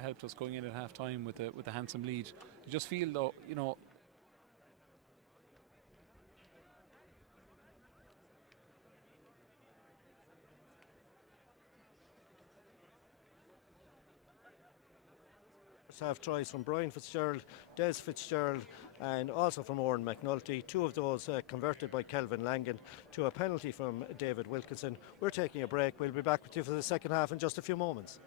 helped us going in at half-time with a handsome lead. You just feel, though, you know, first half tries from Brian Fitzgerald, Des Fitzgerald, and also from Oran McNulty. Two of those converted by Kelvin Langan to a penalty from David Wilkinson. We're taking a break. We'll be back with you for the second half in just a few moments.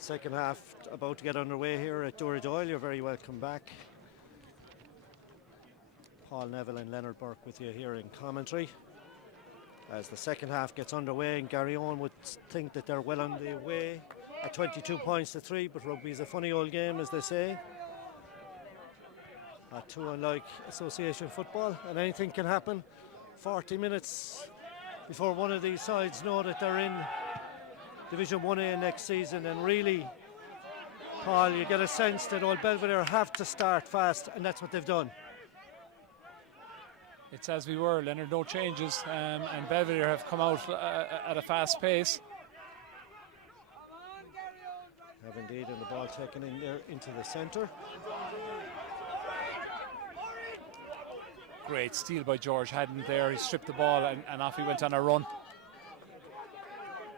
Second half about to get underway here at Doyle. You're very welcome back. Paul Neville and Leonard Burke with you here in commentary. As the second half gets underway, and Garryowen would think that they're well on the way at 22 points to 3, but rugby is a funny old game, as they say. Not too unlike association football, and anything can happen. 40 minutes before one of these sides know that they're in Division 1A next season, and really, Paul, you get a sense that Old Belvedere have to start fast, and that's what they've done. It's as we were, Leonard, no changes, and Belvedere have come out at a fast pace. Have indeed, and the ball taken in there into the centre. Great steal by George Haddon there. He stripped the ball and off he went on a run.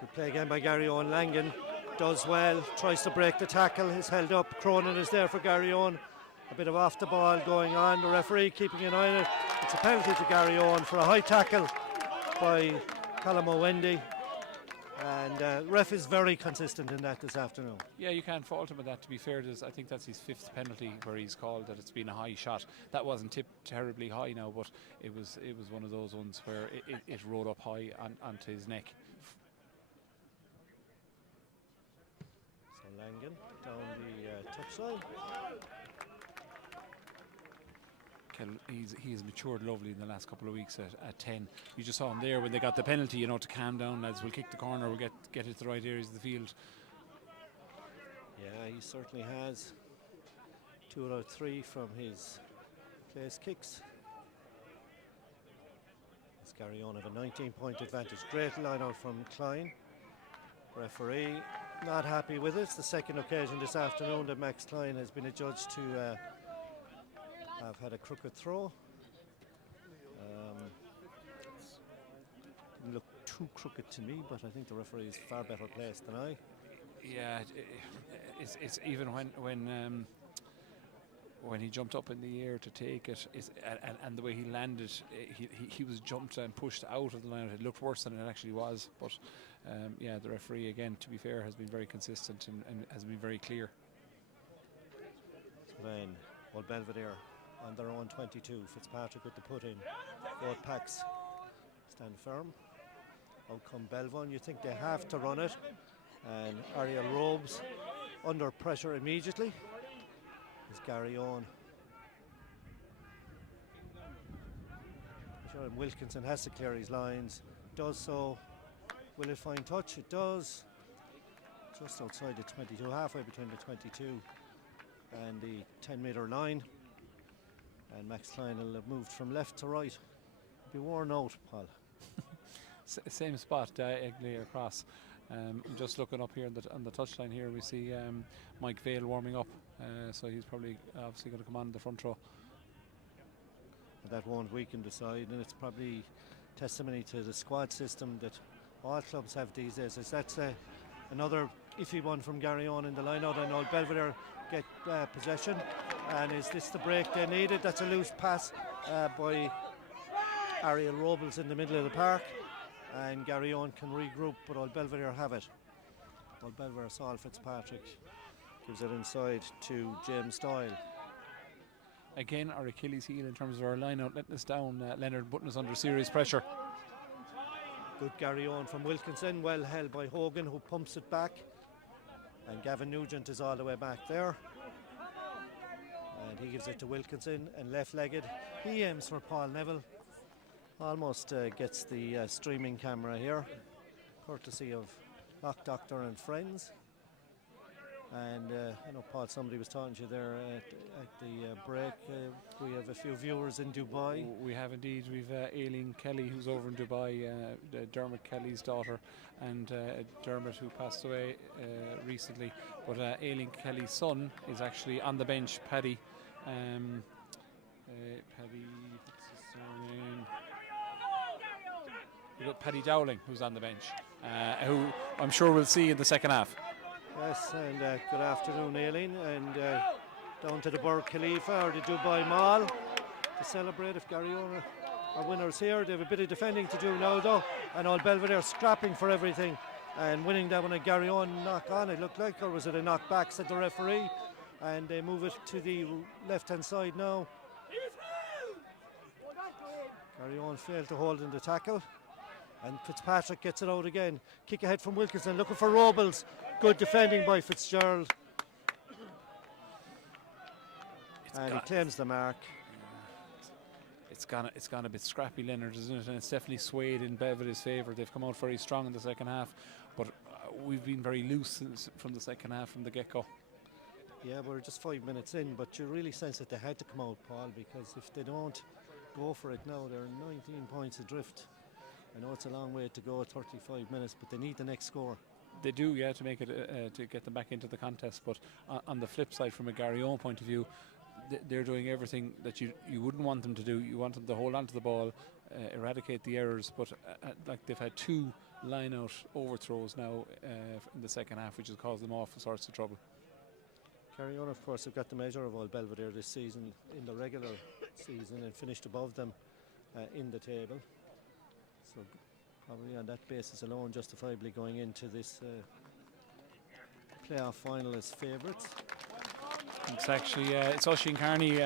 Good play again by Garryowen. Langan does well, tries to break the tackle, is held up. Cronin is there for Garryowen. A bit of off the ball going on. The referee keeping an eye on it. It's a penalty to Garryowen for a high tackle by Callum O'Wendy. And ref is very consistent in that this afternoon. Yeah, you can't fault him with that, to be fair. I think that's his 5th penalty where he's called that it's been a high shot. That wasn't tipped terribly high now, but it was one of those ones where it rode up high onto his neck. So Langan down the touchline. He has matured lovely in the last couple of weeks at 10. You just saw him there when they got the penalty, you know, to calm down, lads. We'll kick the corner, we'll get it to the right areas of the field. Yeah, he certainly has. 2 out of 3 from his place kicks. As Garryowen have a 19-point advantage. Great line out from Klein. Referee not happy with it. It's the second occasion this afternoon that Max Klein has been adjudged to have had a crooked throw. Didn't look too crooked to me, but I think the referee is far better placed than I. Yeah, it's even when he jumped up in the air to take it, and the way he landed, he was jumped and pushed out of the line. It looked worse than it actually was, but yeah, the referee, again, to be fair, has been very consistent and has been very clear. When Old Belvedere on their own 22, Fitzpatrick with the put in. Both packs stand firm. Out come Belvon. You think they have to run it, and Ariel Robes under pressure immediately. Is Garryowen. Sure, Wilkinson has to clear his lines. Does so. Will it find touch? It does. Just outside the 22, halfway between the 22 and the 10-metre line. And Max Klein will have moved from left to right. Be worn out, Paul. Same spot diagonally across. I'm just looking up here on the touchline here. We see Mike Vale warming up, so he's probably obviously going to come on the front row. That won't weaken the side, and it's probably testimony to the squad system that all clubs have these days. That's another iffy one from Garryowen in the line-out, and Old Belvedere get possession. And is this the break they needed? That's a loose pass by Ariel Robles in the middle of the park, and Garryowen can regroup, but Old Belvedere have it. Old Belvedere, Saul Fitzpatrick gives it inside to James Doyle. Again, our Achilles heel in terms of our line-out, letting us down. Leonard putting us under serious pressure. Good Garryowen from Wilkinson, well held by Hogan, who pumps it back, and Gavin Nugent is all the way back there. And he gives it to Wilkinson, and left-legged he aims for Paul Neville. Almost gets the streaming camera here, courtesy of Lock Doctor and Friends. And I know, Paul, somebody was talking to you there at the break. We have a few viewers in Dubai. We have indeed. We've Aileen Kelly, who's over in Dubai, Dermot Kelly's daughter, and Dermot, who passed away recently. But Aileen Kelly's son is actually on the bench, Paddy. Paddy, what's his surname? We've got Paddy Dowling, who's on the bench, who I'm sure we'll see in the second half. Yes, and good afternoon, Aileen, and down to the Burj Khalifa or the Dubai Mall to celebrate if Garryowen are winners here. They have a bit of defending to do now, though, and Old Belvedere scrapping for everything. and winning that one. A Garryowen knock on, it looked like, or was it a knock back, said the referee, and they move it to the left hand side now. Garryowen failed to hold in the tackle, and Fitzpatrick gets it out again. Kick ahead from Wilkinson, looking for Robles. Good defending by Fitzgerald. And he claims the mark. It's gone a bit scrappy, Leonard, isn't it? And it's definitely swayed in Belvedere's favour. They've come out very strong in the second half, but we've been very loose from the second half, from the get-go. Yeah, we're just 5 minutes in, but you really sense that they had to come out, Paul, because if they don't go for it now, they're 19 points adrift. I know it's a long way to go, 35 minutes, but they need the next score. They do, yeah, to make it to get them back into the contest. But on the flip side, from a Garryowen point of view, they're doing everything that you wouldn't want them to do. You want them to hold on to the ball, eradicate the errors, but like they've had 2 line-out overthrows now in the second half, which has caused them all sorts of trouble. Garryowen, of course, have got the measure of all Belvedere this season in the regular season and finished above them in the table. So probably on that basis alone, justifiably going into this playoff final as favourites. It's actually it's Oisin Carney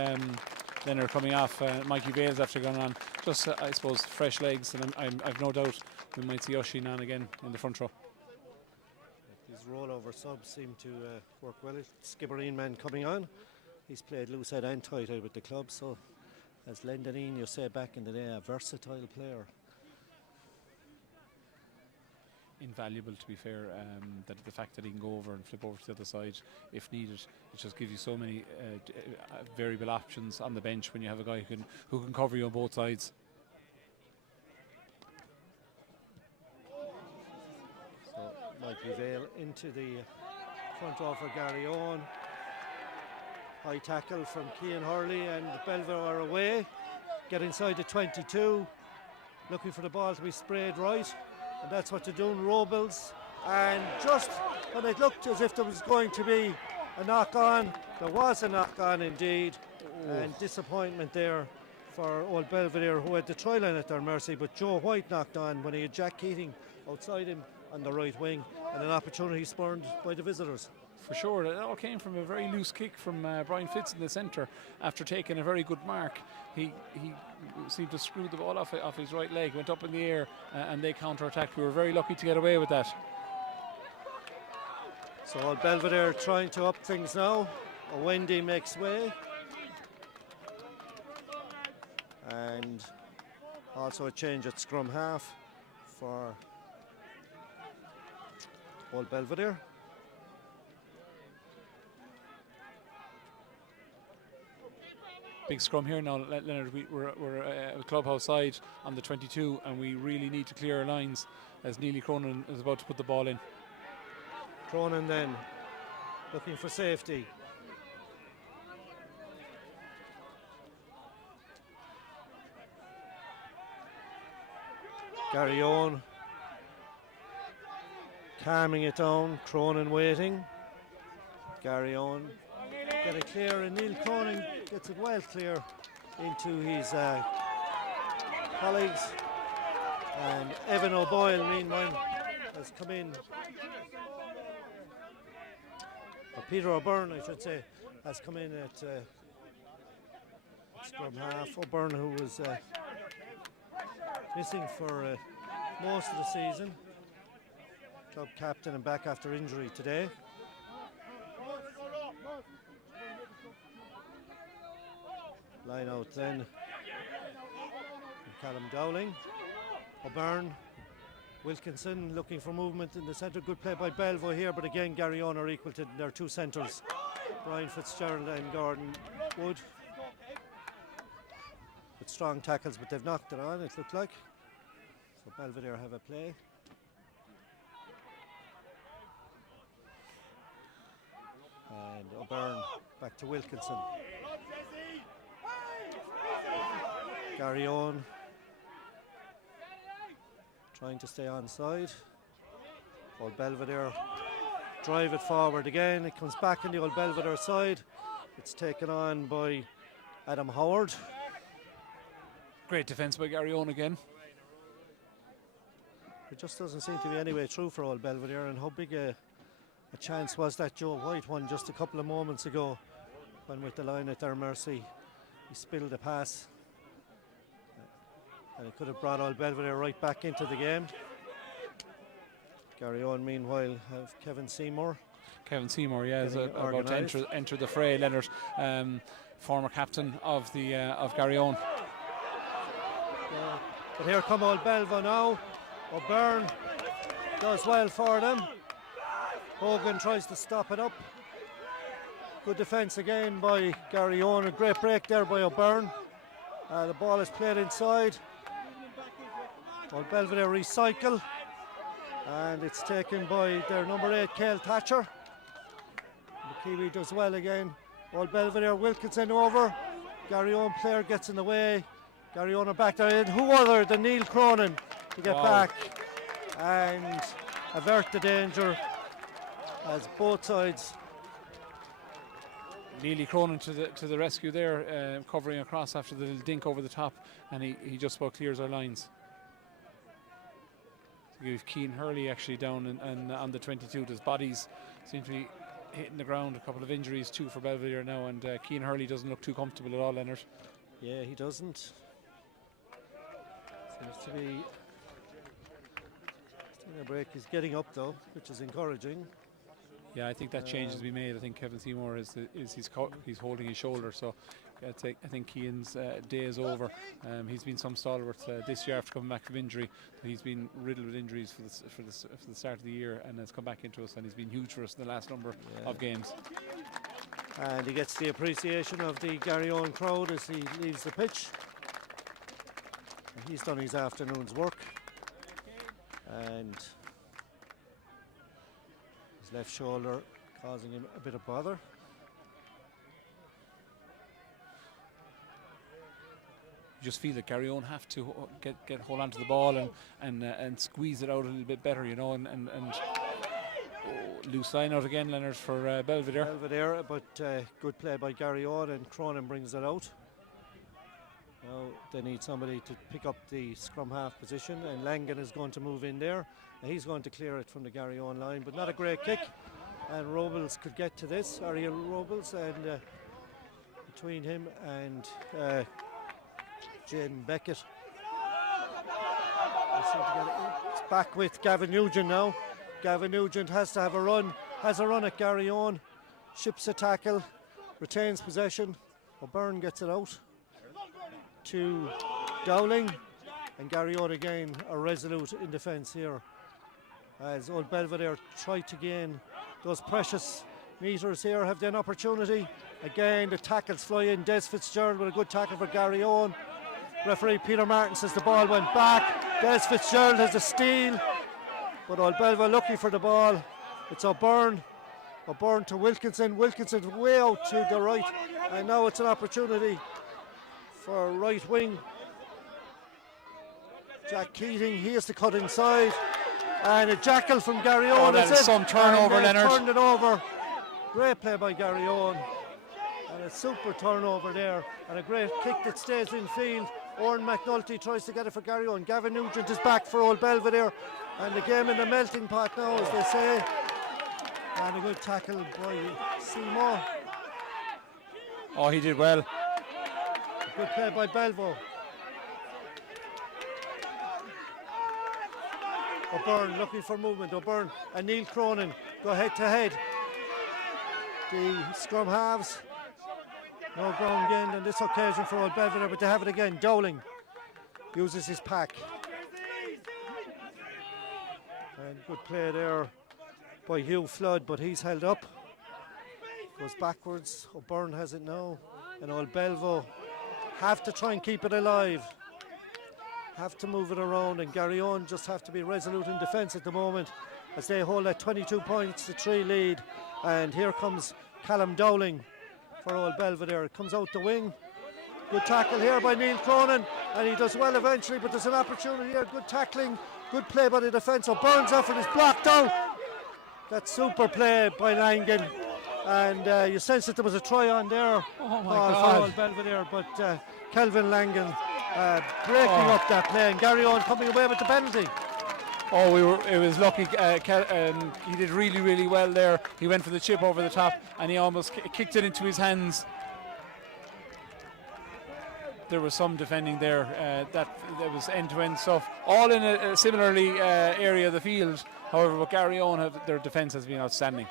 then are coming off Mikey Vales after going on just I suppose fresh legs, and I've no doubt we might see Oisin on again in the front row. These rollover subs seem to work well. Skibbereen man coming on. He's played loose head and tight head with the club, so as Lendeneen, you say back in the day, a versatile player. Invaluable, to be fair, that the fact that he can go over and flip over to the other side if needed. It just gives you so many variable options on the bench when you have a guy who can cover you on both sides. So Mikey Vale into the front row for Garryowen. High tackle from Cian Hurley, and Belvedere are away. Get inside the 22, looking for the ball to be sprayed right. And that's what they're doing, Robles. And just when it looked as if there was going to be a knock-on, there was a knock-on indeed. And disappointment there for old Belvedere, who had the try line at their mercy, but Joe White knocked on when he had Jack Keating outside him on the right wing, and an opportunity spurned by the visitors. For sure, it all came from a very loose kick from Brian Fitz in the centre after taking a very good mark. He seemed to screw the ball off his right leg, went up in the air, and they counter-attacked. We were very lucky to get away with that. So old Belvedere trying to up things now. Wendy makes way. And also a change at scrum half for old Belvedere. Big scrum here now, Leonard. We're a clubhouse side on the 22, and we really need to clear our lines as Neely Cronin is about to put the ball in. Cronin then looking for safety. Garryowen calming it down. Cronin waiting. Garryowen get it clear, and Neil Cronin gets it well clear into his colleagues. And Evan O'Boyle, meanwhile, has come in. Or Peter O'Byrne, I should say, has come in at scrum half. O'Byrne, who was missing for most of the season. Club captain and back after injury today. Line out then. Callum Dowling. O'Byrne. Wilkinson looking for movement in the centre. Good play by Belvo here, but again Garryowen are equal to their two centres, Brian Fitzgerald and Gordon Wood. With strong tackles, but they've knocked it on, it looked like. So Belvedere have a play. And O'Byrne back to Wilkinson. Garryowen trying to stay on side. Old Belvedere drive it forward again. It comes back in the old Belvedere side. It's taken on by Adam Howard. Great defence by Garryowen again. There just doesn't seem to be any way through for Old Belvedere, and how big a chance was that Joe White one just a couple of moments ago when with the line at their mercy he spilled a pass and it could have brought Old Belvedere right back into the game. Garryowen meanwhile have Kevin Seymour. Yeah, is about to enter the fray. Leonard, former captain of the of Garryowen. But here come Old Belvo now. O'Byrne does well for them. Hogan tries to stop it up. Good defence again by Garryowen. A great break there by O'Byrne. The ball is played inside. Old Belvedere recycle. And it's taken by their number 8, Cale Thatcher. The Kiwi does well again. Old Belvedere, Wilkinson over. Garryowen player gets in the way. Garryowen are back there. Who other than Neil Cronin to get back and avert the danger as both sides. Neely Cronin to the rescue there, covering across after the little dink over the top, and he just about clears our lines. We have Cian Hurley actually down and on the 22. His bodies seem to be hitting the ground. A couple of injuries too for Belvedere now, and Cian Hurley doesn't look too comfortable at all, Leonard. Yeah, he doesn't. Seems to be a break. He's getting up though, which is encouraging. Yeah, I think that change has been made. I think Kevin Seymour he's holding his shoulder, so I think Cian's day is over. He's been some stalwart this year after coming back from injury. He's been riddled with injuries for the start of the year and has come back into us, and he's been huge for us in the last number of games. And he gets the appreciation of the Garryowen crowd as he leaves the pitch. And he's done his afternoon's work. And his left shoulder causing him a bit of bother. You just feel that Garryowen have to get hold onto the ball and squeeze it out a little bit better, you know, and loose line out again, Leonard, for Belvedere. But good play by Garryowen, and Cronin brings it out. Now they need somebody to pick up the scrum half position, and Langan is going to move in there. And he's going to clear it from the Garryowen line, but not a great kick. And Robles could get to this, Ariel Robles, and between him and Jaden Beckett. It's back with Gavin Nugent now. Gavin Nugent has to have a run, has a run at Garryowen, ships a tackle, retains possession. O'Byrne gets it out to Dowling, and Garryowen again are resolute in defence here as Old Belvedere try to gain those precious metres here. Have they an opportunity? Again the tackles fly in. Des Fitzgerald with a good tackle for Garryowen. Referee Peter Martin says the ball went back. Des Fitzgerald has a steal, but Old Belvedere looking for the ball. It's O'Byrne to Wilkinson. Wilkinson way out to the right, and now it's an opportunity for right wing. Jack Keating, he has to cut inside, and a jackal from Garryowen. That's some turnover, Leonard. Turned it over. Great play by Garryowen, and a super turnover there, and a great kick that stays in field. Oren McNulty tries to get it for Garryowen. Gavin Nugent is back for Old Belvedere, and the game in the melting pot now, as they say. And a good tackle by Seymour. Oh, he did well. Good play by Belvo. O'Byrne looking for movement. O'Byrne and Neil Cronin go head to head. The scrum halves. No ground gained on this occasion for Old Belvedere, but they have it again. Dowling uses his pack. And good play there by Hugh Flood, but he's held up. Goes backwards. O'Byrne has it now. And Old Belvo have to try and keep it alive. Have to move it around, and Garryowen just have to be resolute in defence at the moment as they hold that 22 points to 3 lead. And here comes Callum Dowling for Old Belvedere. It comes out the wing. Good tackle here by Neil Cronin, and he does well eventually, but there's an opportunity here. Good tackling, good play by the defence. O'Byrne's effort is blocked out. That super play by Langan, and you sense that there was a try on there. Oh my God. For Old Belvedere, but Kelvin Langan breaking up that play, and Garryowen coming away with the penalty. It was lucky. He did really, really well there. He went for the chip over the top, and he almost kicked it into his hands. There was some defending there. That was end-to-end stuff, all in a similarly area of the field. However, but Garryowen, their defence has been outstanding.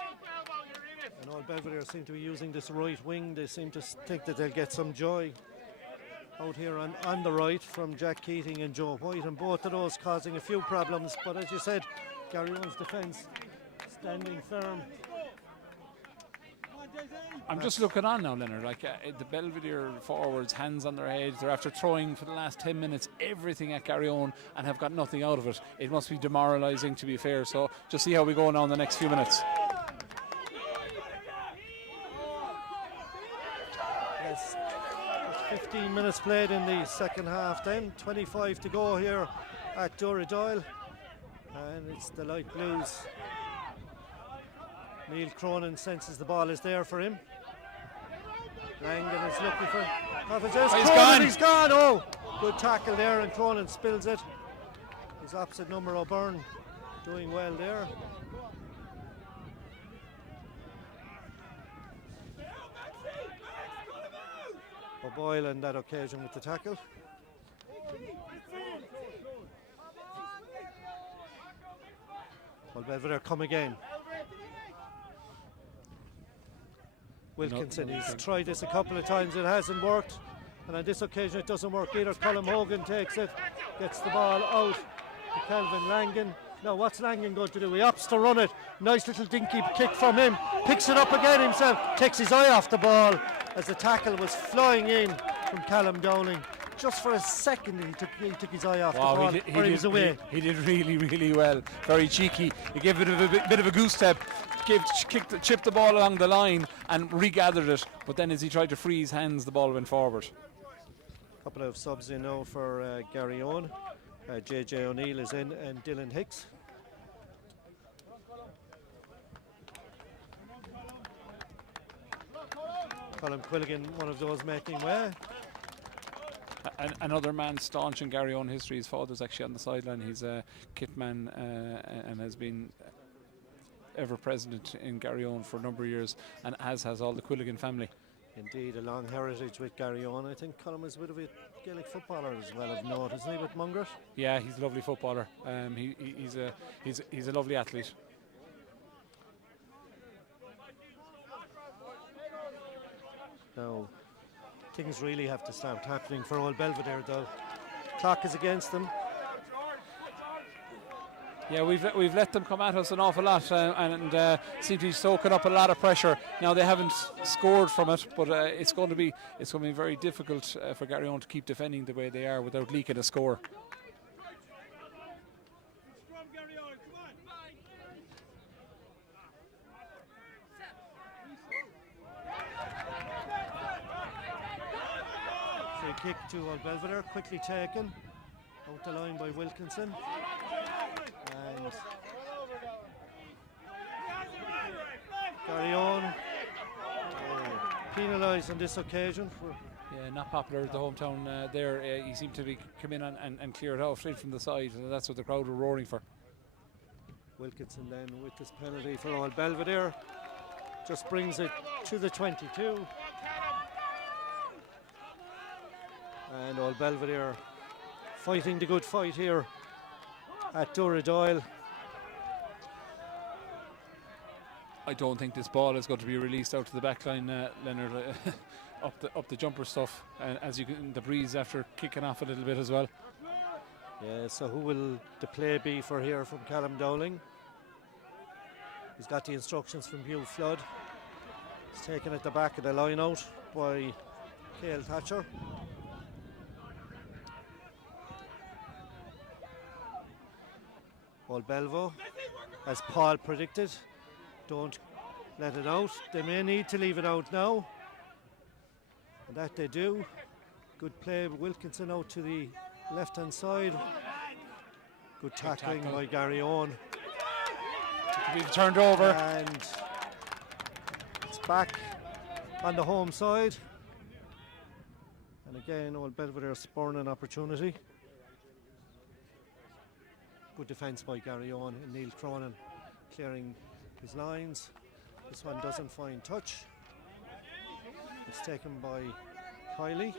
And all Belvedere seem to be using this right wing. They seem to think that they'll get some joy out here on the right from Jack Keating and Joe White, and both of those causing a few problems. But as you said, Garryowen's defence standing firm. I'm just looking on now, Leonard. Like the Belvedere forwards, hands on their heads. They're after throwing for the last 10 minutes everything at Garryowen and have got nothing out of it. It must be demoralising, to be fair. So just see how we go now in the next few minutes. Yes, 15 minutes played in the second half. Then 25 to go here at Doyle, and it's the light blues. Neil Cronin senses the ball is there for him. Langan is looking for He's gone. Oh, good tackle there, and Cronin spills it. His opposite number, O'Byrne, doing well there. O'Boyle on that occasion with the tackle. Well, Belvedere come again. Wilkinson, he's tried this a couple of times, it hasn't worked, and on this occasion it doesn't work either. Colm Hogan takes it, gets the ball out to Kelvin Langan. Now what's Langan going to do? He opts to run it. Nice little dinky kick from him, picks it up again himself, takes his eye off the ball as the tackle was flying in from Callum Dowling. Just for a second he took his eye off the ball, he was away. He did really, really well. Very cheeky. He gave it a bit of a goose step, chipped the ball along the line and regathered it. But then as he tried to free his hands, the ball went forward. A couple of subs in now for Garryowen. JJ O'Neill is in, and Dylan Hicks. Colin Quilligan, one of those making way. Another man staunch in Garryowen history. His father's actually on the sideline. He's a kit man and has been ever present in Garryowen for a number of years, and as has all the Quilligan family. Indeed, a long heritage with Garryowen. I think Colin is a bit of a Gaelic footballer as well, I've noticed, isn't he, with Mungret? Yeah, he's a lovely footballer. He's a lovely athlete. Now, things really have to start happening for old Belvedere, though. Clock is against them. Yeah, we've let them come at us an awful lot and seem to be soaking up a lot of pressure. Now they haven't scored from it, but it's going to be very difficult for Garryowen to keep defending the way they are without leaking a score. Free kick to old Belvedere, quickly taken out the line by Wilkinson. And Garryowen penalised on this occasion. Yeah, not popular at the hometown there. He seemed to be come in and clear it out straight from the side, and that's what the crowd were roaring for. Wilkinson then with this penalty for old Belvedere just brings it to the 22. And old Belvedere fighting the good fight here at Doyle. I don't think this ball is going to be released out to the back line, Leonard, up the jumper stuff, and as you can, the breeze after kicking off a little bit as well. Yeah, so who will the play be for here from Callum Dowling? He's got the instructions from Hugh Flood. He's taken at the back of the line out by Cale Thatcher. Old Belvo, as Paul predicted, don't let it out. They may need to leave it out now, and that they do. Good play, Wilkinson out to the left hand side. Good tackling by Garryowen. We've turned over, and it's back on the home side. And again, old Belvedere spurring an opportunity. good defence by Garryowen and Neil Cronin clearing his lines. This one doesn't find touch. It's taken by Kiley.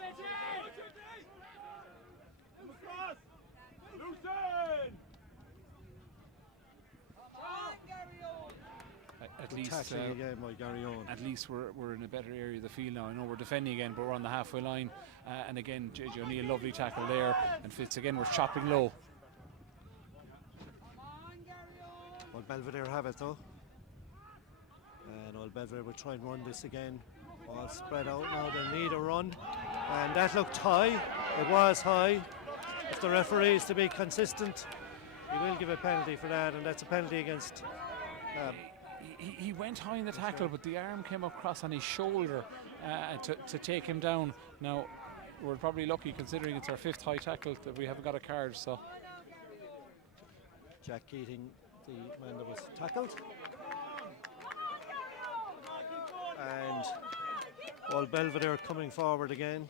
At least, again by Garryowen. at least we're in a better area of the field now. I know we're defending again, but we're on the halfway line. And again, JJ O'Neill, lovely tackle there. And Fitz again, we're chopping low. Well, Belvedere have it though. And Old Belvedere will try and run this again. All spread out now, they need a run. And that looked high. It was high. If the referee is to be consistent, he will give a penalty for that, and that's a penalty against. He went high in the tackle, but the arm came across on his shoulder to take him down. Now, we're probably lucky considering it's our 5th high tackle that we haven't got a card. So Jack Keating, the man that was tackled. And Old Belvedere coming forward again.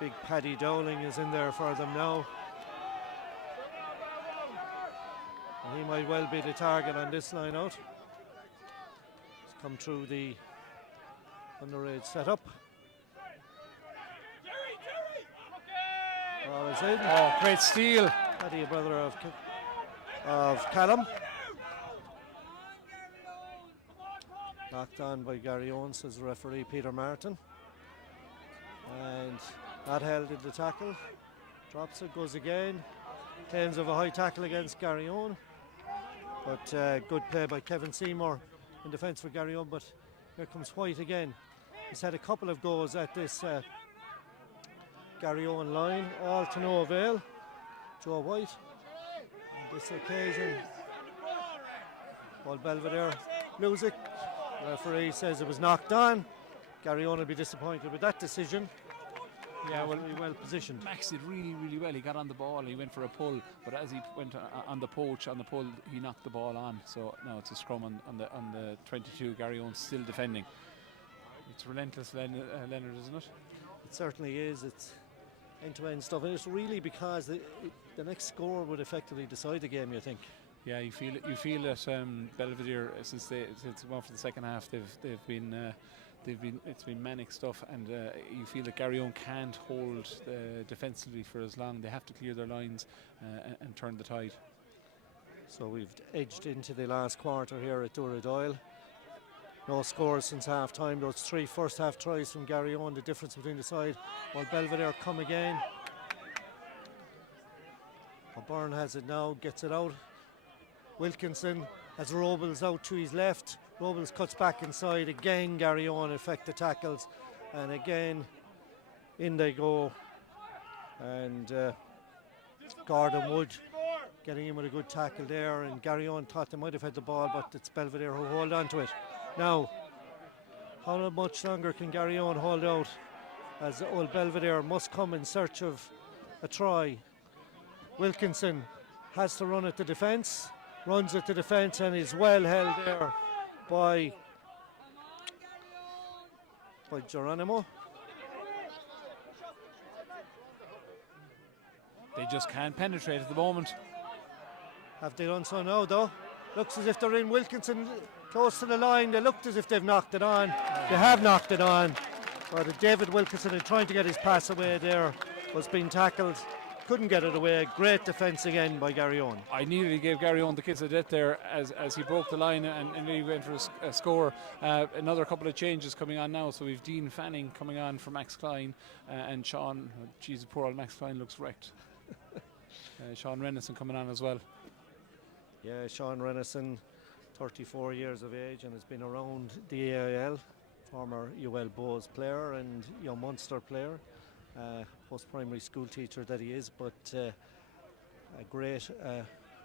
Big Paddy Dowling is in there for them now. And he might well be the target on this line out. He's come through the underage setup. Ball is in. oh, great steal. Paddy, a brother of Callum. Knocked on by Garryowen, says the referee Peter Martin. And not held in the tackle. Drops it, goes again. Claims of a high tackle against Garryowen. But good play by Kevin Seymour in defence for Garryowen. But here comes White again. He's had a couple of goals at this Garryowen line, all to no avail. Joe White. On this occasion, Old Belvedere lose it. The referee says it was knocked on. Garryowen will be disappointed with that decision. Yeah, well positioned. Max did really, really well. He got on the ball, he went for a pull, but as he went on the pull, he knocked the ball on. So now it's a scrum on the 22. Garryowen still defending. It's relentless, Leonard, isn't it? It certainly is. It's end-to-end stuff, and it's really because the next score would effectively decide the game, you think. Yeah, you feel it. You feel that Belvedere, since gone for the second half, it's been manic stuff, and you feel that Garryowen can't hold defensively for as long. They have to clear their lines and turn the tide. So we've edged into the last quarter here at Duradoyle. No scores since half time. Those 3 first half tries from Garryowen, the difference between the side. While Belvedere come again. O'Byrne has it now, gets it out. Wilkinson has Robles out to his left. Robles cuts back inside again. Garryowen effect the tackles, and again in they go. And Gordon Wood getting in with a good tackle there, and Garryowen thought they might have had the ball, but it's Belvedere who hold on to it. Now, how much longer can Garryowen hold out, as Old Belvedere must come in search of a try. Wilkinson has to run at the defence, runs at the defence, and is well held there by Geronimo. They just can't penetrate at the moment. Have they done so now though? Looks as if they're in. Wilkinson close to the line. They looked as if they've knocked it on. They have knocked it on. But David Wilkinson, in trying to get his pass away there, was being tackled. Couldn't get it away. Great defence again by Garryowen. I nearly gave Garryowen the kiss of death there as he broke the line and he went for a score. Another couple of changes coming on now. So we've Dean Fanning coming on for Max Klein and Sean. Jesus, poor old Max Klein looks wrecked. Sean Rennison coming on as well. Yeah, Sean Rennison, 34 years of age, and has been around the AIL. Former UL Bows player and Young Munster player. Post-primary school teacher that he is, but a great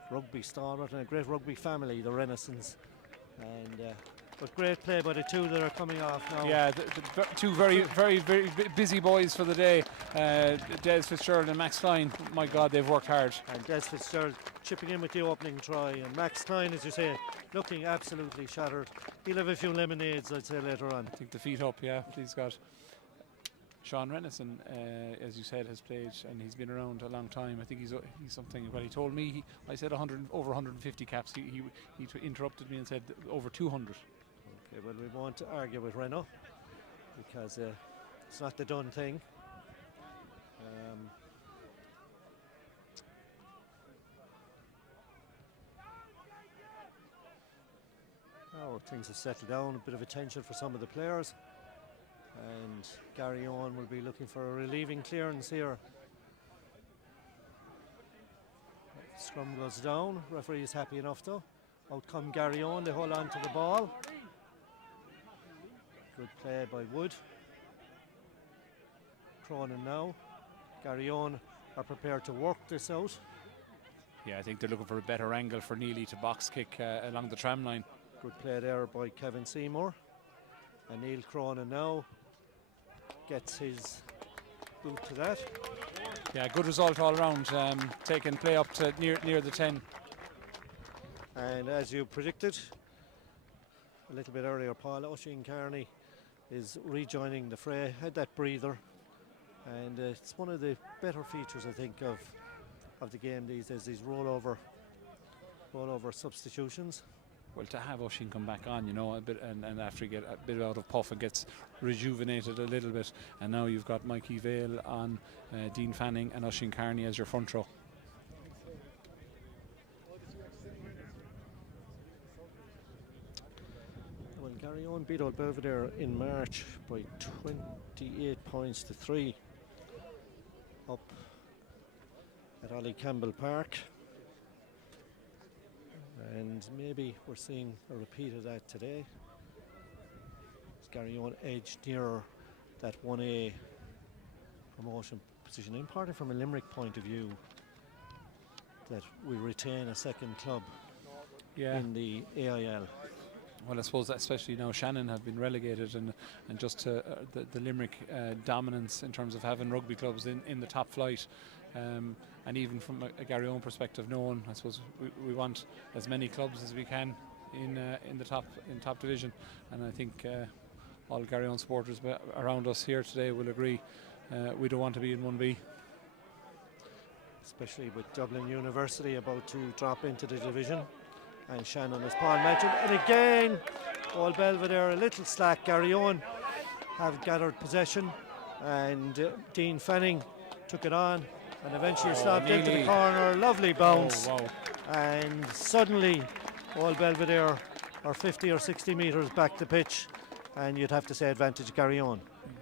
rugby stalwart and a great rugby family, the Rennisons. And But great play by the two that are coming off now. Yeah, the two very busy boys for the day, Des Fitzgerald and Max Klein. My God, they've worked hard. And Des Fitzgerald chipping in with the opening try, and Max Klein, as you say, looking absolutely shattered. He'll have a few lemonades, I'd say, later on. I think the feet up, yeah, please God. Sean Rennison, as you said, has played and he's been around a long time. I think he's something. Well, he told me I said over 150 caps. He interrupted me and said over 200. Okay, well, we won't argue with Reno because it's not the done thing. Now things have settled down, a bit of attention for some of the players, and Garryowen will be looking for a relieving clearance here. Scrum goes down, referee is happy enough though. Out come Garryowen, they hold on to the ball. Good play by Wood. Cronin now. Garryowen are prepared to work this out. Yeah, I think they're looking for a better angle for Neely to box kick along the tram line. Good play there by Kevin Seymour. And Neil Cronin now gets his boot to that. Yeah, good result all around, taking play up to near the 10. And as you predicted a little bit earlier, Paul, Oisin Kearney is rejoining the fray, had that breather, and it's one of the better features, I think, of the game these days, these rollover substitutions. Well, to have Oisin come back on, you know, a bit, and after he get a bit out of puff and gets rejuvenated a little bit, and now you've got Mikey Vale on, Dean Fanning and Oisin Kearney as your front row. Well, Garryowen beat Old Belvedere in March by 28 points to 3 up at Ollie Campbell Park. And maybe we're seeing a repeat of that today. Garryowen edged nearer that 1A promotion position, in part from a Limerick point of view, that we retain a second club in the AIL. Well, I suppose that especially now Shannon have been relegated, and just to the Limerick dominance in terms of having rugby clubs in the top flight. And even from a Garryowen perspective, knowing, I suppose we want as many clubs as we can in the top division, and I think all Garryowen supporters around us here today will agree we don't want to be in 1B. Especially with Dublin University about to drop into the division, and Shannon, as Paul mentioned, and again Old Belvedere a little slack. Garryowen have gathered possession, and Dean Fanning took it on and eventually stopped into the corner. Lovely bounce. And suddenly Old Belvedere are 50 or 60 metres back the pitch, and you'd have to say advantage Garryowen.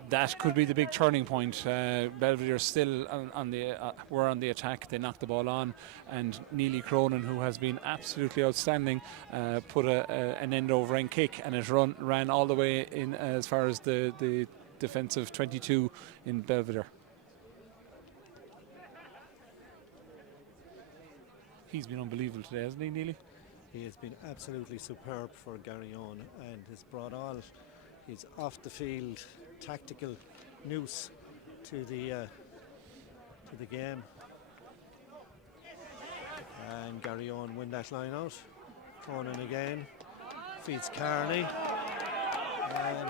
That could be the big turning point. Belvedere still were on the attack. They knocked the ball on, and Neely Cronin, who has been absolutely outstanding, put an end over end kick, and it ran all the way in as far as the defensive 22 in Belvedere. He's been unbelievable today, hasn't he, Neely? He has been absolutely superb for Garryowen, and has brought all his off the field tactical nous to the game. And Garryowen win that line out. Cronin again feeds Kearney, and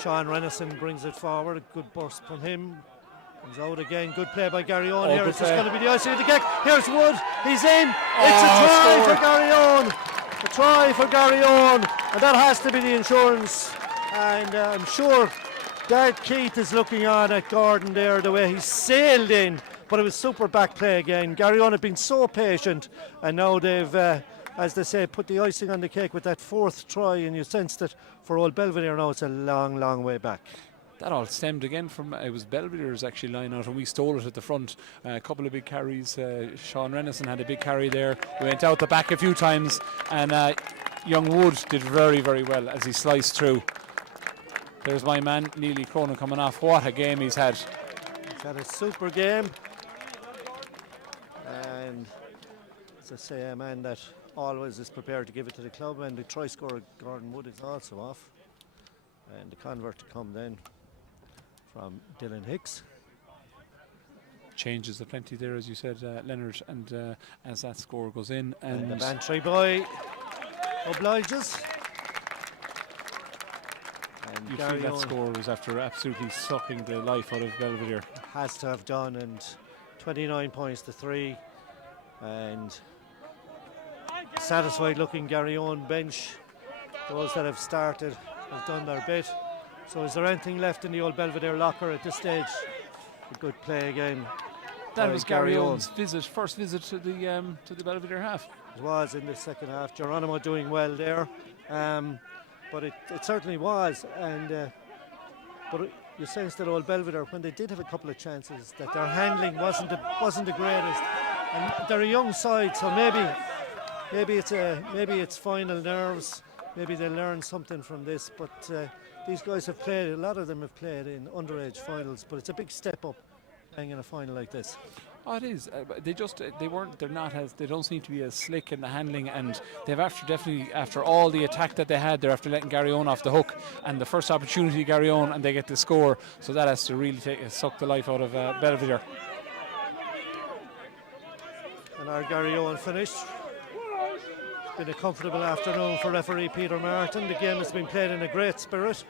Sean Rennison brings it forward. A good burst from him. Comes out again. Good play by Garryowen. Here it's just going to be the icing of the cake. Here's Wood. He's in. It's a try for Garryowen. A try for Garryowen, and that has to be the insurance. And I'm sure Dart Keith is looking on at Gordon there, the way he sailed in. But it was super back play again. Garryowen have been so patient, and now they've, as they say, put the icing on the cake with that fourth try. And you sense that for Old Belvedere now it's a long, long way back. That all stemmed again from, it was Belvedere's actually line out, and we stole it at the front. A couple of big carries. Sean Rennison had a big carry there. We went out the back a few times, and young Wood did very, very well as he sliced through. There's my man, Neely Cronin, coming off. What a game he's had. He's had a super game. And as I say, a man that always is prepared to give it to the club, and the try scorer Gordon Wood is also off. And the convert to come then from Dylan Hicks. Changes are plenty there, as you said, Leonard, and as that score goes in. And the Bantry boy obliges. And you feel that score was after absolutely sucking the life out of Belvedere. Has to have done, and 29 points to 3. And satisfied looking Garryowen bench. Those that have started have done their bit. So is there anything left in the old Belvedere locker at this stage? A good play again. That was Garryowen's first visit to the Belvedere half. It was in the second half. Geronimo doing well there, but it certainly was. And but you sense that old Belvedere, when they did have a couple of chances, that their handling wasn't the greatest. And they're a young side, so maybe it's final nerves. Maybe they learn something from this. But these guys have played. A lot of them have played in underage finals, but it's a big step up playing in a final like this. Oh, it is. They don't seem to be as slick in the handling, and they've after all the attack that they had, they're after letting Garryowen off the hook, and the first opportunity Garryowen, and they get the score, so that has to really suck the life out of Belvedere. And our Garryowen finished. It's been a comfortable afternoon for referee Peter Martin. The game has been played in a great spirit,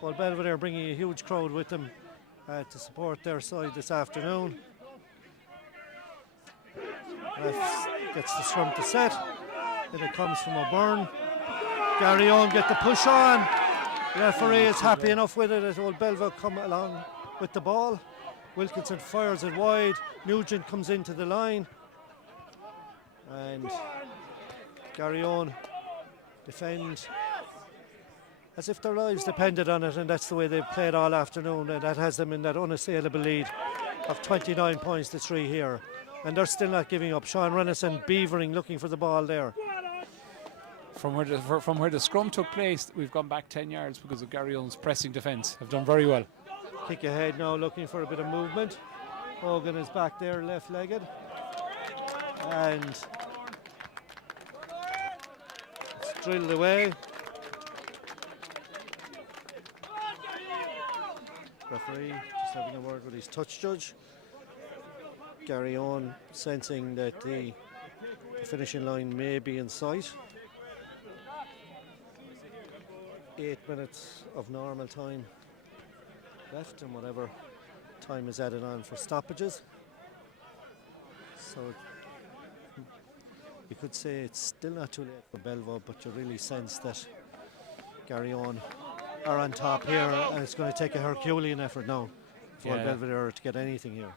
while Belvedere bringing a huge crowd with them to support their side this afternoon. Ref gets the scrum to set. Then it comes from O'Byrne. Garryowen get the push on. The referee is happy enough with it that old Belvedere come along with the ball. Wilkinson fires it wide. Nugent comes into the line. And Garryowen defend as if their lives depended on it, and that's the way they've played all afternoon, and that has them in that unassailable lead of 29 points to 3 here. And they're still not giving up. Sean Renison beavering, looking for the ball there. From where the scrum took place, we've gone back 10 yards because of Garryowen's pressing defence. Have done very well. Kick ahead now, looking for a bit of movement. Hogan is back there, left-legged. And it's drilled away. Referee just having a word with his touch judge. Garryowen sensing that the finishing line may be in sight. 8 minutes of normal time left, and whatever time is added on for stoppages. So you could say it's still not too late for Belvo, but you really sense that Garryowen are on top here, and it's going to take a Herculean effort now for Belvedere to get anything here.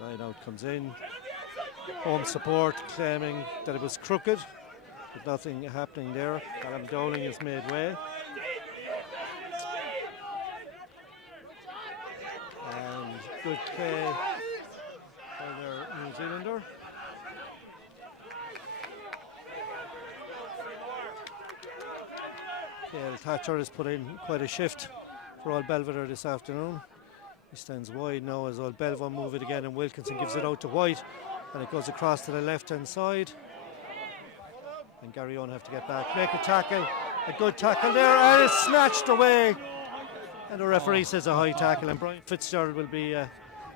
Right out comes in. Home support claiming that it was crooked, but nothing happening there. Callum Dowling has made way. And good play by their New Zealander. Cale Thatcher has put in quite a shift for Old Belvedere this afternoon. He stands wide now as Old Belvedere move it again, and Wilkinson gives it out to White, and it goes across to the left hand side. And Garryowen have to get back, make a tackle, a good tackle there, and it's snatched away. And the referee says a high tackle, and Brian Fitzgerald will be a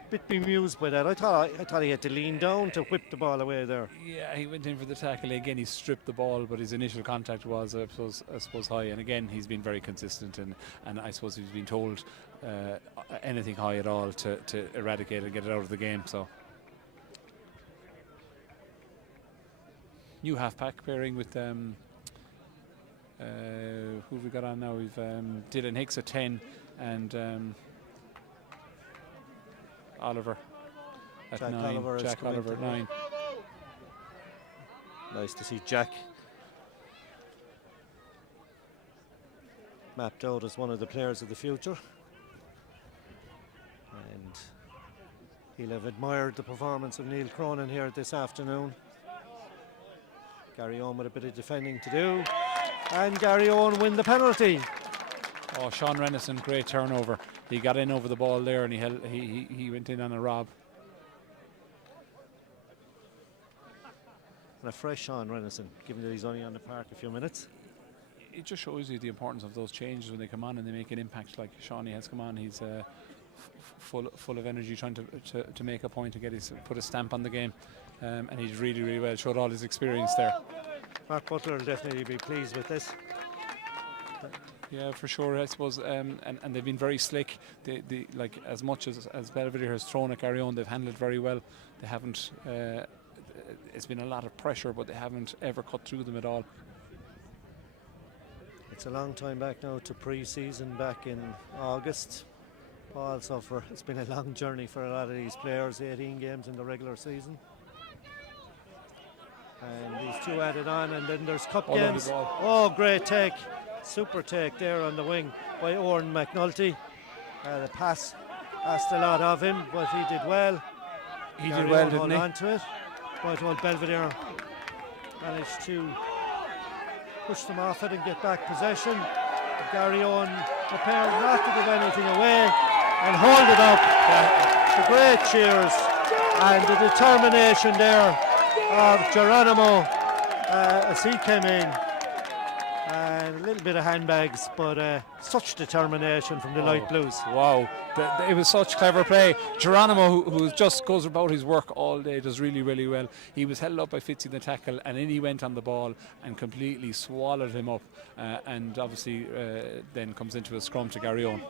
bit bemused by that. I thought he had to lean down to whip the ball away there. Yeah, he went in for the tackle again. He stripped the ball, but his initial contact was, I suppose, high. And again, he's been very consistent, and I suppose he's been told anything high at all to eradicate and get it out of the game. So, new half-pack pairing with who have we got on now? We've Dylan Hicks at 10 and Oliver at Jack 9. Oliver Jack Oliver at 9. Nice to see Jack mapped out as one of the players of the future. And he'll have admired the performance of Neil Cronin here this afternoon. Garryowen with a bit of defending to do. And Garryowen win the penalty. Oh, Sean Renison, great turnover. He got in over the ball there, and he went in on a rob. and a fresh Sean Renison, given that he's only on the park a few minutes. It just shows you the importance of those changes when they come on and they make an impact. Like Shawnee has come on, he's full of energy, trying to make a point and put a stamp on the game, and he's really well showed all his experience there. Mark Butler will definitely be pleased with this. Yeah, for sure, I suppose, and they've been very slick. They like, as much as Belvedere has thrown at Garryowen, they've handled it very well. They haven't. It's been a lot of pressure, but they haven't ever cut through them at all. It's a long time back now to pre-season back in August, Paul, so it's been a long journey for a lot of these players, 18 games in the regular season. And these two added on, and then there's cup games. Oh, great take, super take there on the wing by Oran McNulty. The pass asked a lot of him, but he did well. He did well, didn't he? On to it, but old Belvedere managed to push them off it and get back possession. Garryowen prepared not to give anything away and hold it up. The great cheers and the determination there of Geronimo as he came in. And a little bit of handbags, but such determination from the light blues. Wow, it was such clever play. Geronimo, who just goes about his work all day, does really well. He was held up by Fitzy in the tackle, and then he went on the ball and completely swallowed him up, and obviously then comes into a scrum to Garryowen.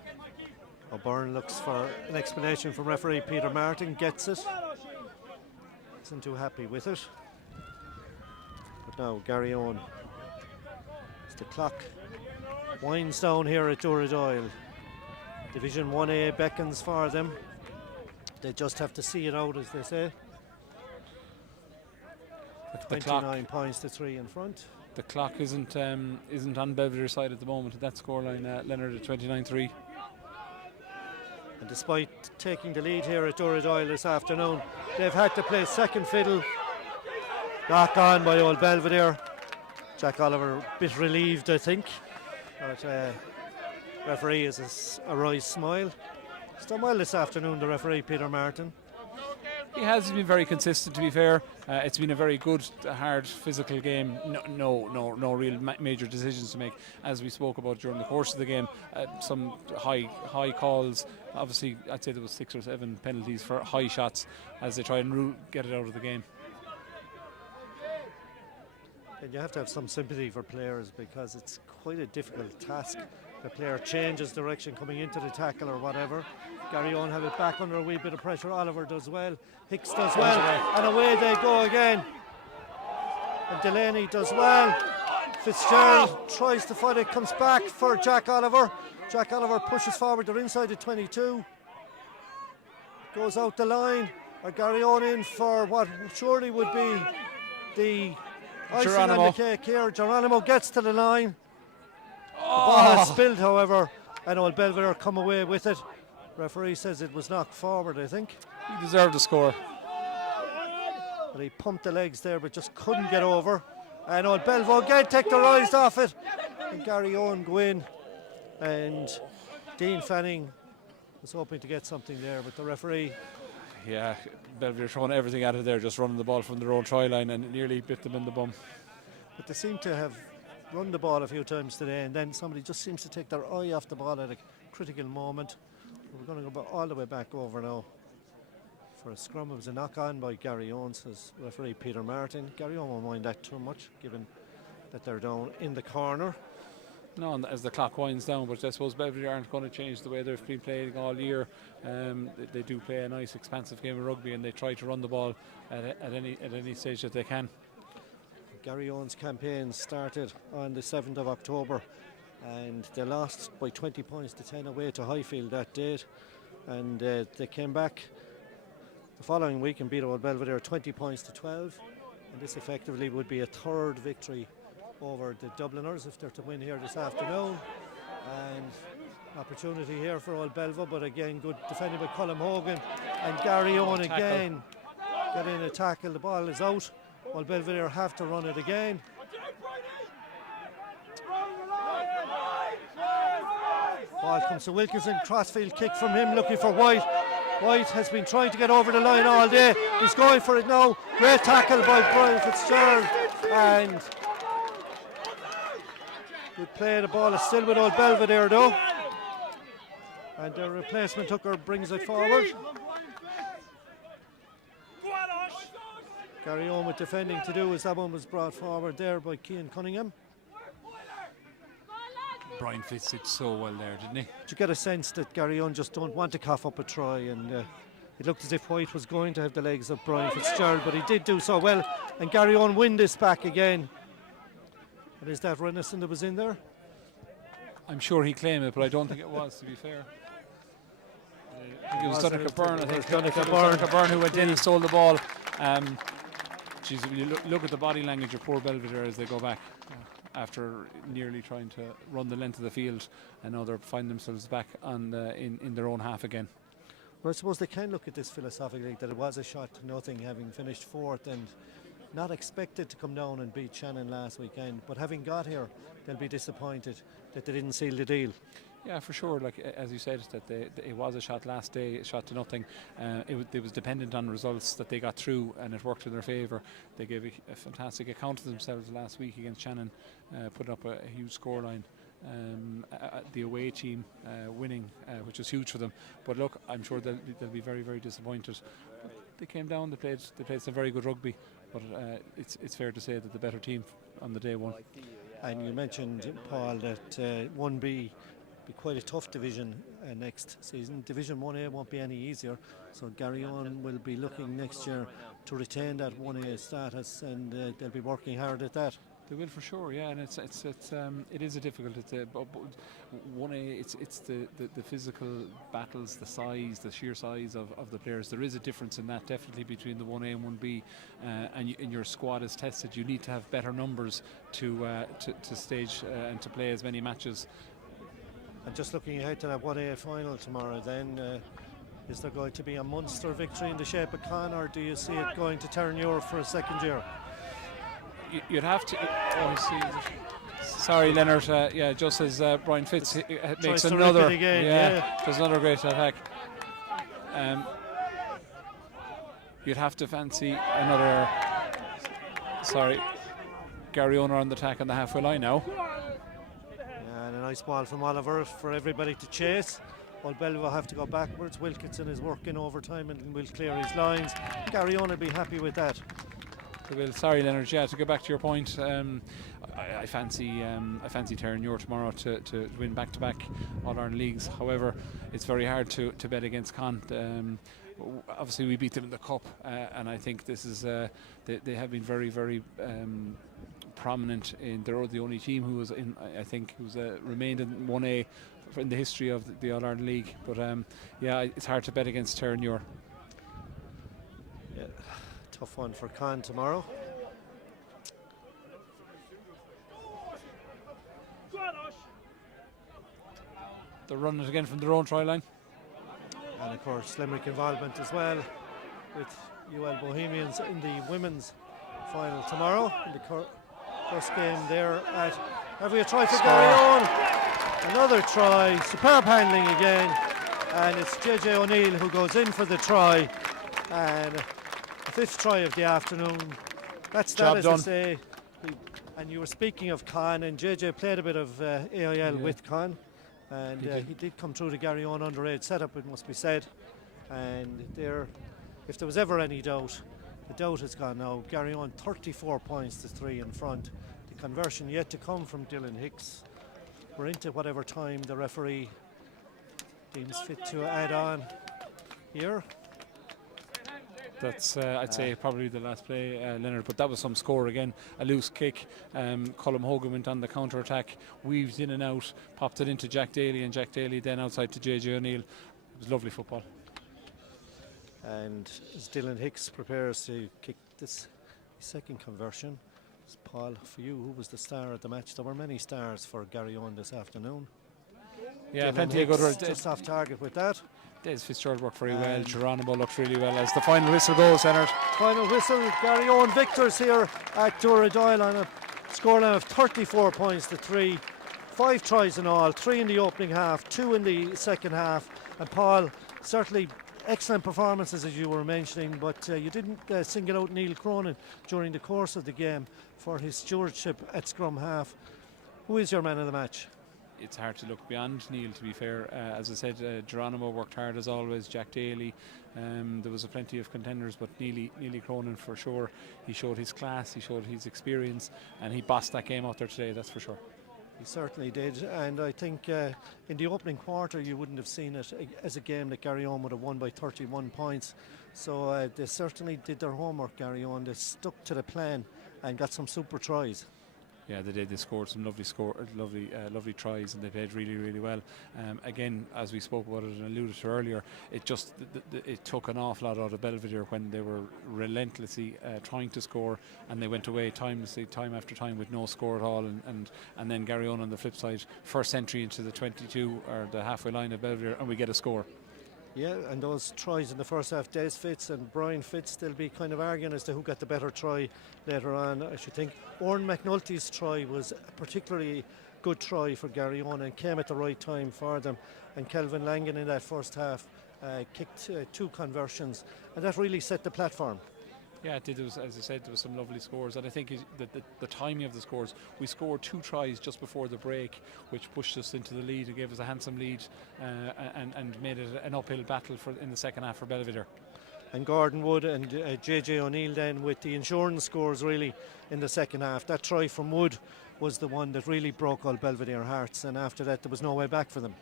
O'Byrne looks for an explanation from referee Peter Martin, gets it. Isn't too happy with it. But now Garryowen, the clock winds down here at Duradoyle. Division 1A beckons for them. They just have to see it out, as they say. 29 points to 3 in front. The clock isn't on Belvedere's side at the moment at that scoreline, Leonard, at 29-3. And despite taking the lead here at Duradoyle this afternoon, they've had to play second fiddle. Knock on by old Belvedere. Jack Oliver a bit relieved, I think. But referee is a wry smile. He's done well this afternoon, the referee Peter Martin. He has been very consistent, to be fair. It's been a very good, hard, physical game. No real major decisions to make, as we spoke about during the course of the game. Some high calls. Obviously, I'd say there was 6 or 7 penalties for high shots as they try and get it out of the game. And you have to have some sympathy for players, because it's quite a difficult task. The player changes direction coming into the tackle or whatever. Garryowen have it back under a wee bit of pressure. Oliver does well. Hicks does well. And away they go again. And Delaney does well. Fitzgerald tries to fight it, comes back for Jack Oliver. Jack Oliver pushes forward. They're inside the 22. Goes out the line. Or Garryowen in for what surely would be the icing on the cake here. Geronimo gets to the line. The ball has spilled, however, and old Belvedere come away with it. Referee says it was knocked forward, I think. He deserved a score. But he pumped the legs there, but just couldn't get over. And old Belvedere again take the rise off it. And Garryowen go in. And Dean Fanning was hoping to get something there, but the referee... Yeah, Belvedere throwing everything at it there, just running the ball from their own try line, and it nearly bit them in the bum. But they seem to have run the ball a few times today, and then somebody just seems to take their eye off the ball at a critical moment. We're going to go all the way back over now for a scrum. It was a knock on by Garryowen, says referee Peter Martin. Garryowen won't mind that too much, given that they're down in the corner. No, and as the clock winds down, but I suppose Belvedere aren't going to change the way they've been playing all year. They do play a nice, expansive game of rugby, and they try to run the ball at any stage that they can. Garryowen's campaign started on the 7th of October, and they lost by 20 points to 10 away to Highfield that date. And they came back the following week and beat old Belvedere 20 points to 12. And this effectively would be a third victory over the Dubliners if they're to win here this afternoon. And opportunity here for old Belva, but again good defending by Colm Hogan, and Garryowen again get in a tackle. The ball is out. Old Belvedere have to run it again. Ball comes to Wilkinson, crossfield kick from him, looking for White. White has been trying to get over the line all day. He's going for it now. Great tackle by Brian Fitzgerald. And good play. The ball is still with old Belvedere though. And the replacement hooker brings it forward. Garryowen with defending to do as that one was brought forward there by Cian Cunningham. Brian Fitz did so well there, didn't he? Did you get a sense that Garryowen just don't want to cough up a try, and it looked as if White was going to have the legs of Brian Fitzgerald, but he did do so well, and Garryowen win this back again. And is that Renison that was in there? I'm sure he claimed it, but I don't think it was, to be fair. I think it was Donica Byrne. I think Donica Byrne who went in and stole the ball. Geez, when you look at the body language of poor Belvedere as they go back after nearly trying to run the length of the field, and now they find themselves back on in their own half again. Well, I suppose they can look at this philosophically, that it was a shot to nothing, having finished fourth and not expected to come down and beat Shannon last weekend, but having got here, they'll be disappointed that they didn't seal the deal. Yeah, for sure. Like as you said, that it was a shot last day, a shot to nothing. It was dependent on results that they got through, and it worked in their favour. They gave a fantastic account of themselves last week against Shannon, put up a huge scoreline. The away team winning, which was huge for them. But look, I'm sure they'll be very, very disappointed. But they came down. They played some very good rugby. But it's fair to say that the better team on the day won. And you mentioned, Paul, that 1B be quite a tough division next season. Division 1A won't be any easier, so Garryowen will be looking next year to retain that 1A status, and they'll be working hard at that. They will for sure, yeah, and it is a difficult. 1A. It's the physical battles, the size, the sheer size of the players. There is a difference in that definitely between the 1A and 1B, and your squad is tested. You need to have better numbers to stage and to play as many matches. And just looking ahead to that 1A final tomorrow, then is there going to be a Munster victory in the shape of Con, or do you see it going to Terranure for a second year? You'd have to. Oh, I see. Sorry, Leonard. Yeah, just as Brian Fitz makes another. Again, yeah, there's another great attack. You'd have to fancy another. Sorry, Garryowen on the attack on the halfway line now. And a nice ball from Oliver for everybody to chase. While Belvedere will have to go backwards. Wilkinson is working overtime and will clear his lines. Garryowen will be happy with that. Well, sorry, Leonard. Yeah, to go back to your point, I fancy Terranure tomorrow to win back-to-back All-Ireland leagues. However, it's very hard to bet against Con. Obviously, we beat them in the cup, and I think this is they have been very, very prominent in. They're the only team who was in. I think who's remained in 1A in the history of the All-Ireland League. But yeah, it's hard to bet against Terranure. Yeah, tough one for Con tomorrow. They're running it again from their own try line. And of course, Limerick involvement as well, with UL Bohemians in the women's final tomorrow. In the first game there at. Have we a try for Garryowen? Another try, superb handling again, and it's JJ O'Neill who goes in for the try, and the fifth try of the afternoon. That's that, as I say. And you were speaking of Con, and JJ played a bit of AIL with Con, and he did come through the Garryowen underage setup, it must be said. And there, if there was ever any doubt, the doubt has gone now. Garryowen 34 points to 3 in front. The conversion yet to come from Dylan Hicks. We're into whatever time the referee deems fit to add on here. That's I'd say probably the last play, Leonard, but that was some score again. A loose kick. Colm Hogan went on the counter attack, weaved in and out, popped it into Jack Daly, and Jack Daly then outside to JJ O'Neill. It was lovely football. And as Dylan Hicks prepares to kick this second conversion, Paul, for you, who was the star of the match? There were many stars for Garryowen this afternoon. Yeah, Dylan plenty of Hicks good. Just off target with that. Des Fitzgerald worked very well. Geronimo looked really well as the final whistle goes, Leonard. Final whistle. Garryowen victors here at Doyle on a scoreline of 34 points to 3. 5 tries in all, 3 in the opening half, 2 in the second half. And Paul, certainly excellent performances, as you were mentioning, but you didn't single out Neil Cronin during the course of the game for his stewardship at scrum half. Who is your man of the match? It's hard to look beyond Neil, to be fair. As I said, Geronimo worked hard as always, Jack Daly. There was plenty of contenders, but Neely Cronin for sure. He showed his class, he showed his experience, and he bossed that game out there today, that's for sure. He certainly did, and I think in the opening quarter you wouldn't have seen it as a game that Garryowen would have won by 31 points. So they certainly did their homework, Garryowen. They stuck to the plan and got some super tries. Yeah, they did. They scored some lovely tries, and they played really, really well. Again, as we spoke about it and alluded to earlier, it just it took an awful lot out of Belvedere when they were relentlessly trying to score, and they went away time after time with no score at all. And then Garryowen on the flip side, first entry into the 22 or the halfway line of Belvedere, and we get a score. Yeah, and those tries in the first half, Des Fitz and Brian Fitz, they'll be kind of arguing as to who got the better try later on, I should think. Oran McNulty's try was a particularly good try for Garryowen and came at the right time for them. And Kelvin Langan in that first half kicked 2 conversions, and that really set the platform. Yeah, it did. As I said, there was some lovely scores, and I think the timing of the scores, we scored 2 tries just before the break, which pushed us into the lead and gave us a handsome lead, and made it an uphill battle in the second half for Belvedere. And Gordon Wood and JJ O'Neill then with the insurance scores really in the second half. That try from Wood was the one that really broke all Belvedere hearts, and after that there was no way back for them.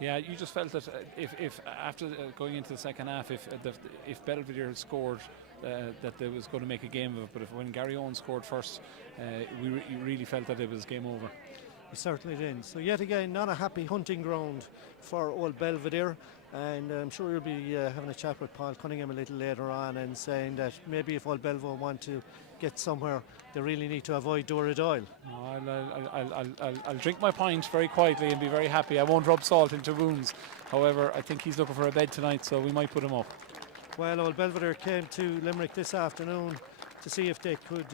Yeah, you just felt that if after going into the second half, if Belvedere had scored, that they was going to make a game of it, but when Garryowen scored first, you really felt that it was game over. He certainly did. So yet again, not a happy hunting ground for old Belvedere, and I'm sure you'll be having a chat with Paul Cunningham a little later on and saying that maybe if old Belvedere want to get somewhere, they really need to avoid Dora Doyle. I'll drink my pint very quietly and be very happy. I won't rub salt into wounds. However, I think he's looking for a bed tonight, so we might put him up. Well, old Belvedere came to Limerick this afternoon to see if they could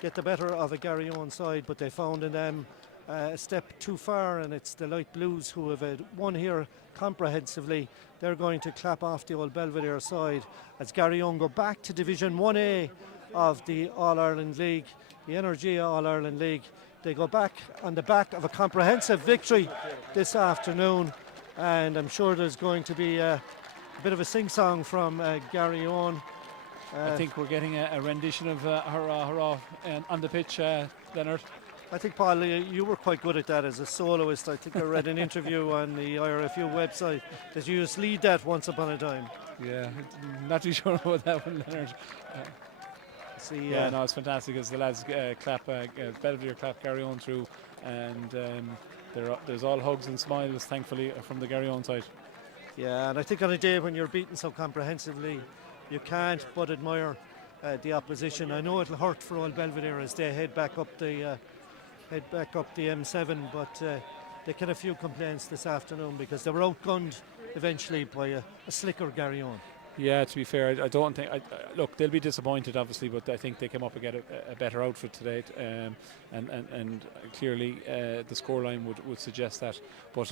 get the better of a Garryowen side, but they found in them a step too far, and it's the Light Blues who have won here comprehensively. They're going to clap off the old Belvedere side as Garryowen go back to Division 1A of the All-Ireland League, the Energia All-Ireland League. They go back on the back of a comprehensive victory this afternoon, and I'm sure there's going to be a bit of a sing-song from Garryowen. I think we're getting a rendition of Hurrah, Hurrah on the pitch, Leonard. I think, Paul, you were quite good at that as a soloist. I think I read an interview on the IRFU website that you used to lead that once upon a time. Yeah, not too sure about that one, Leonard. No, it's fantastic as the lads Belvedere clap Garryowen through, and there's all hugs and smiles, thankfully, from the Garryowen side. Yeah, and I think on a day when you're beaten so comprehensively, you can't but admire the opposition. I know it'll hurt for old Belvedere as they head back up the M7, but they get a few complaints this afternoon because they were outgunned eventually by a slicker Garryowen. Yeah, to be fair, I don't think. Look, they'll be disappointed, obviously, but I think they came up and get a better outfit today, and clearly the scoreline would suggest that. But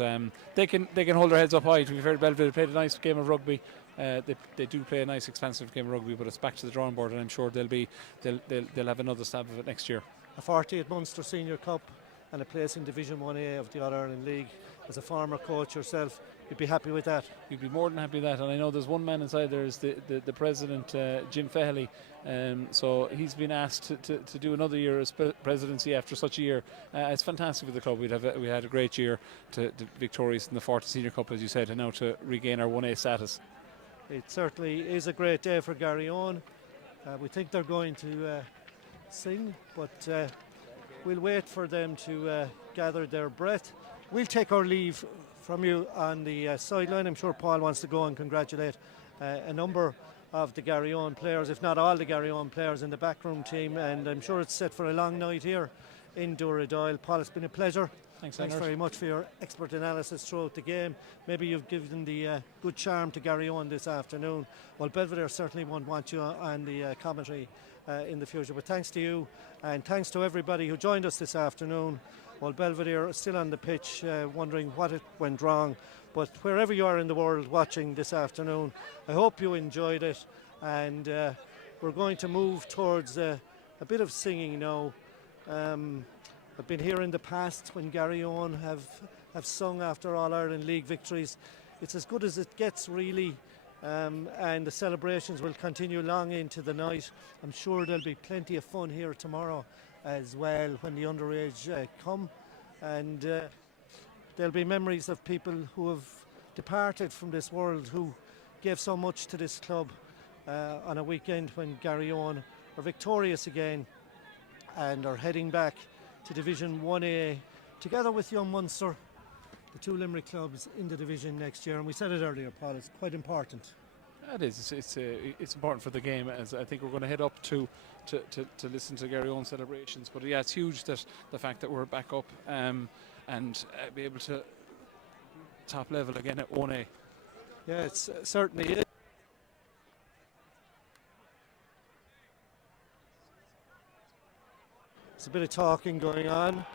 they can hold their heads up high. To be fair, Belvedere played a nice game of rugby. They do play a nice, expansive game of rugby, but it's back to the drawing board, and I'm sure they'll have another stab of it next year. A 40th Munster Senior Cup and a place in Division 1A of the All-Ireland League. As a former coach yourself, you'd be happy with that? You'd be more than happy with that, and I know there's one man inside there is the president, Jim Faheley, so he's been asked to do another year as presidency after such a year. It's fantastic with the club. We had a great year to victorious in the 40th Senior Cup, as you said, and now to regain our 1A status. It certainly is a great day for Garryowen. We think they're going to sing, but we'll wait for them to gather their breath. We'll take our leave from you on the sideline. I'm sure Paul wants to go and congratulate a number of the Garryowen players, if not all the Garryowen players in the backroom team, and I'm sure it's set for a long night here in Dooradoyle. Paul, it's been a pleasure. Thanks very much for your expert analysis throughout the game. Maybe you've given the good charm to Garryowen this afternoon. Well, Belvedere certainly won't want you on the commentary in the future, but thanks to you and thanks to everybody who joined us this afternoon while Belvedere is still on the pitch, wondering what it went wrong. But wherever you are in the world watching this afternoon, I hope you enjoyed it, and we're going to move towards a bit of singing now. I've been here in the past when Garryowen have sung after All-Ireland League victories. It's as good as it gets, really, and the celebrations will continue long into the night. I'm sure there'll be plenty of fun here tomorrow as well when the underage come, and there'll be memories of people who have departed from this world, who gave so much to this club on a weekend when Garryowen are victorious again and are heading back to Division 1A together with young Munster, the two Limerick clubs in the division next year. And we said it earlier, Paul, it's quite important. It is. It's important for the game, as I think we're going to head up to listen to Garryowen celebrations. But yeah, it's huge that the fact that we're back up and be able to top level again at 1A. Yeah, it's certainly is. There's a bit of talking going on.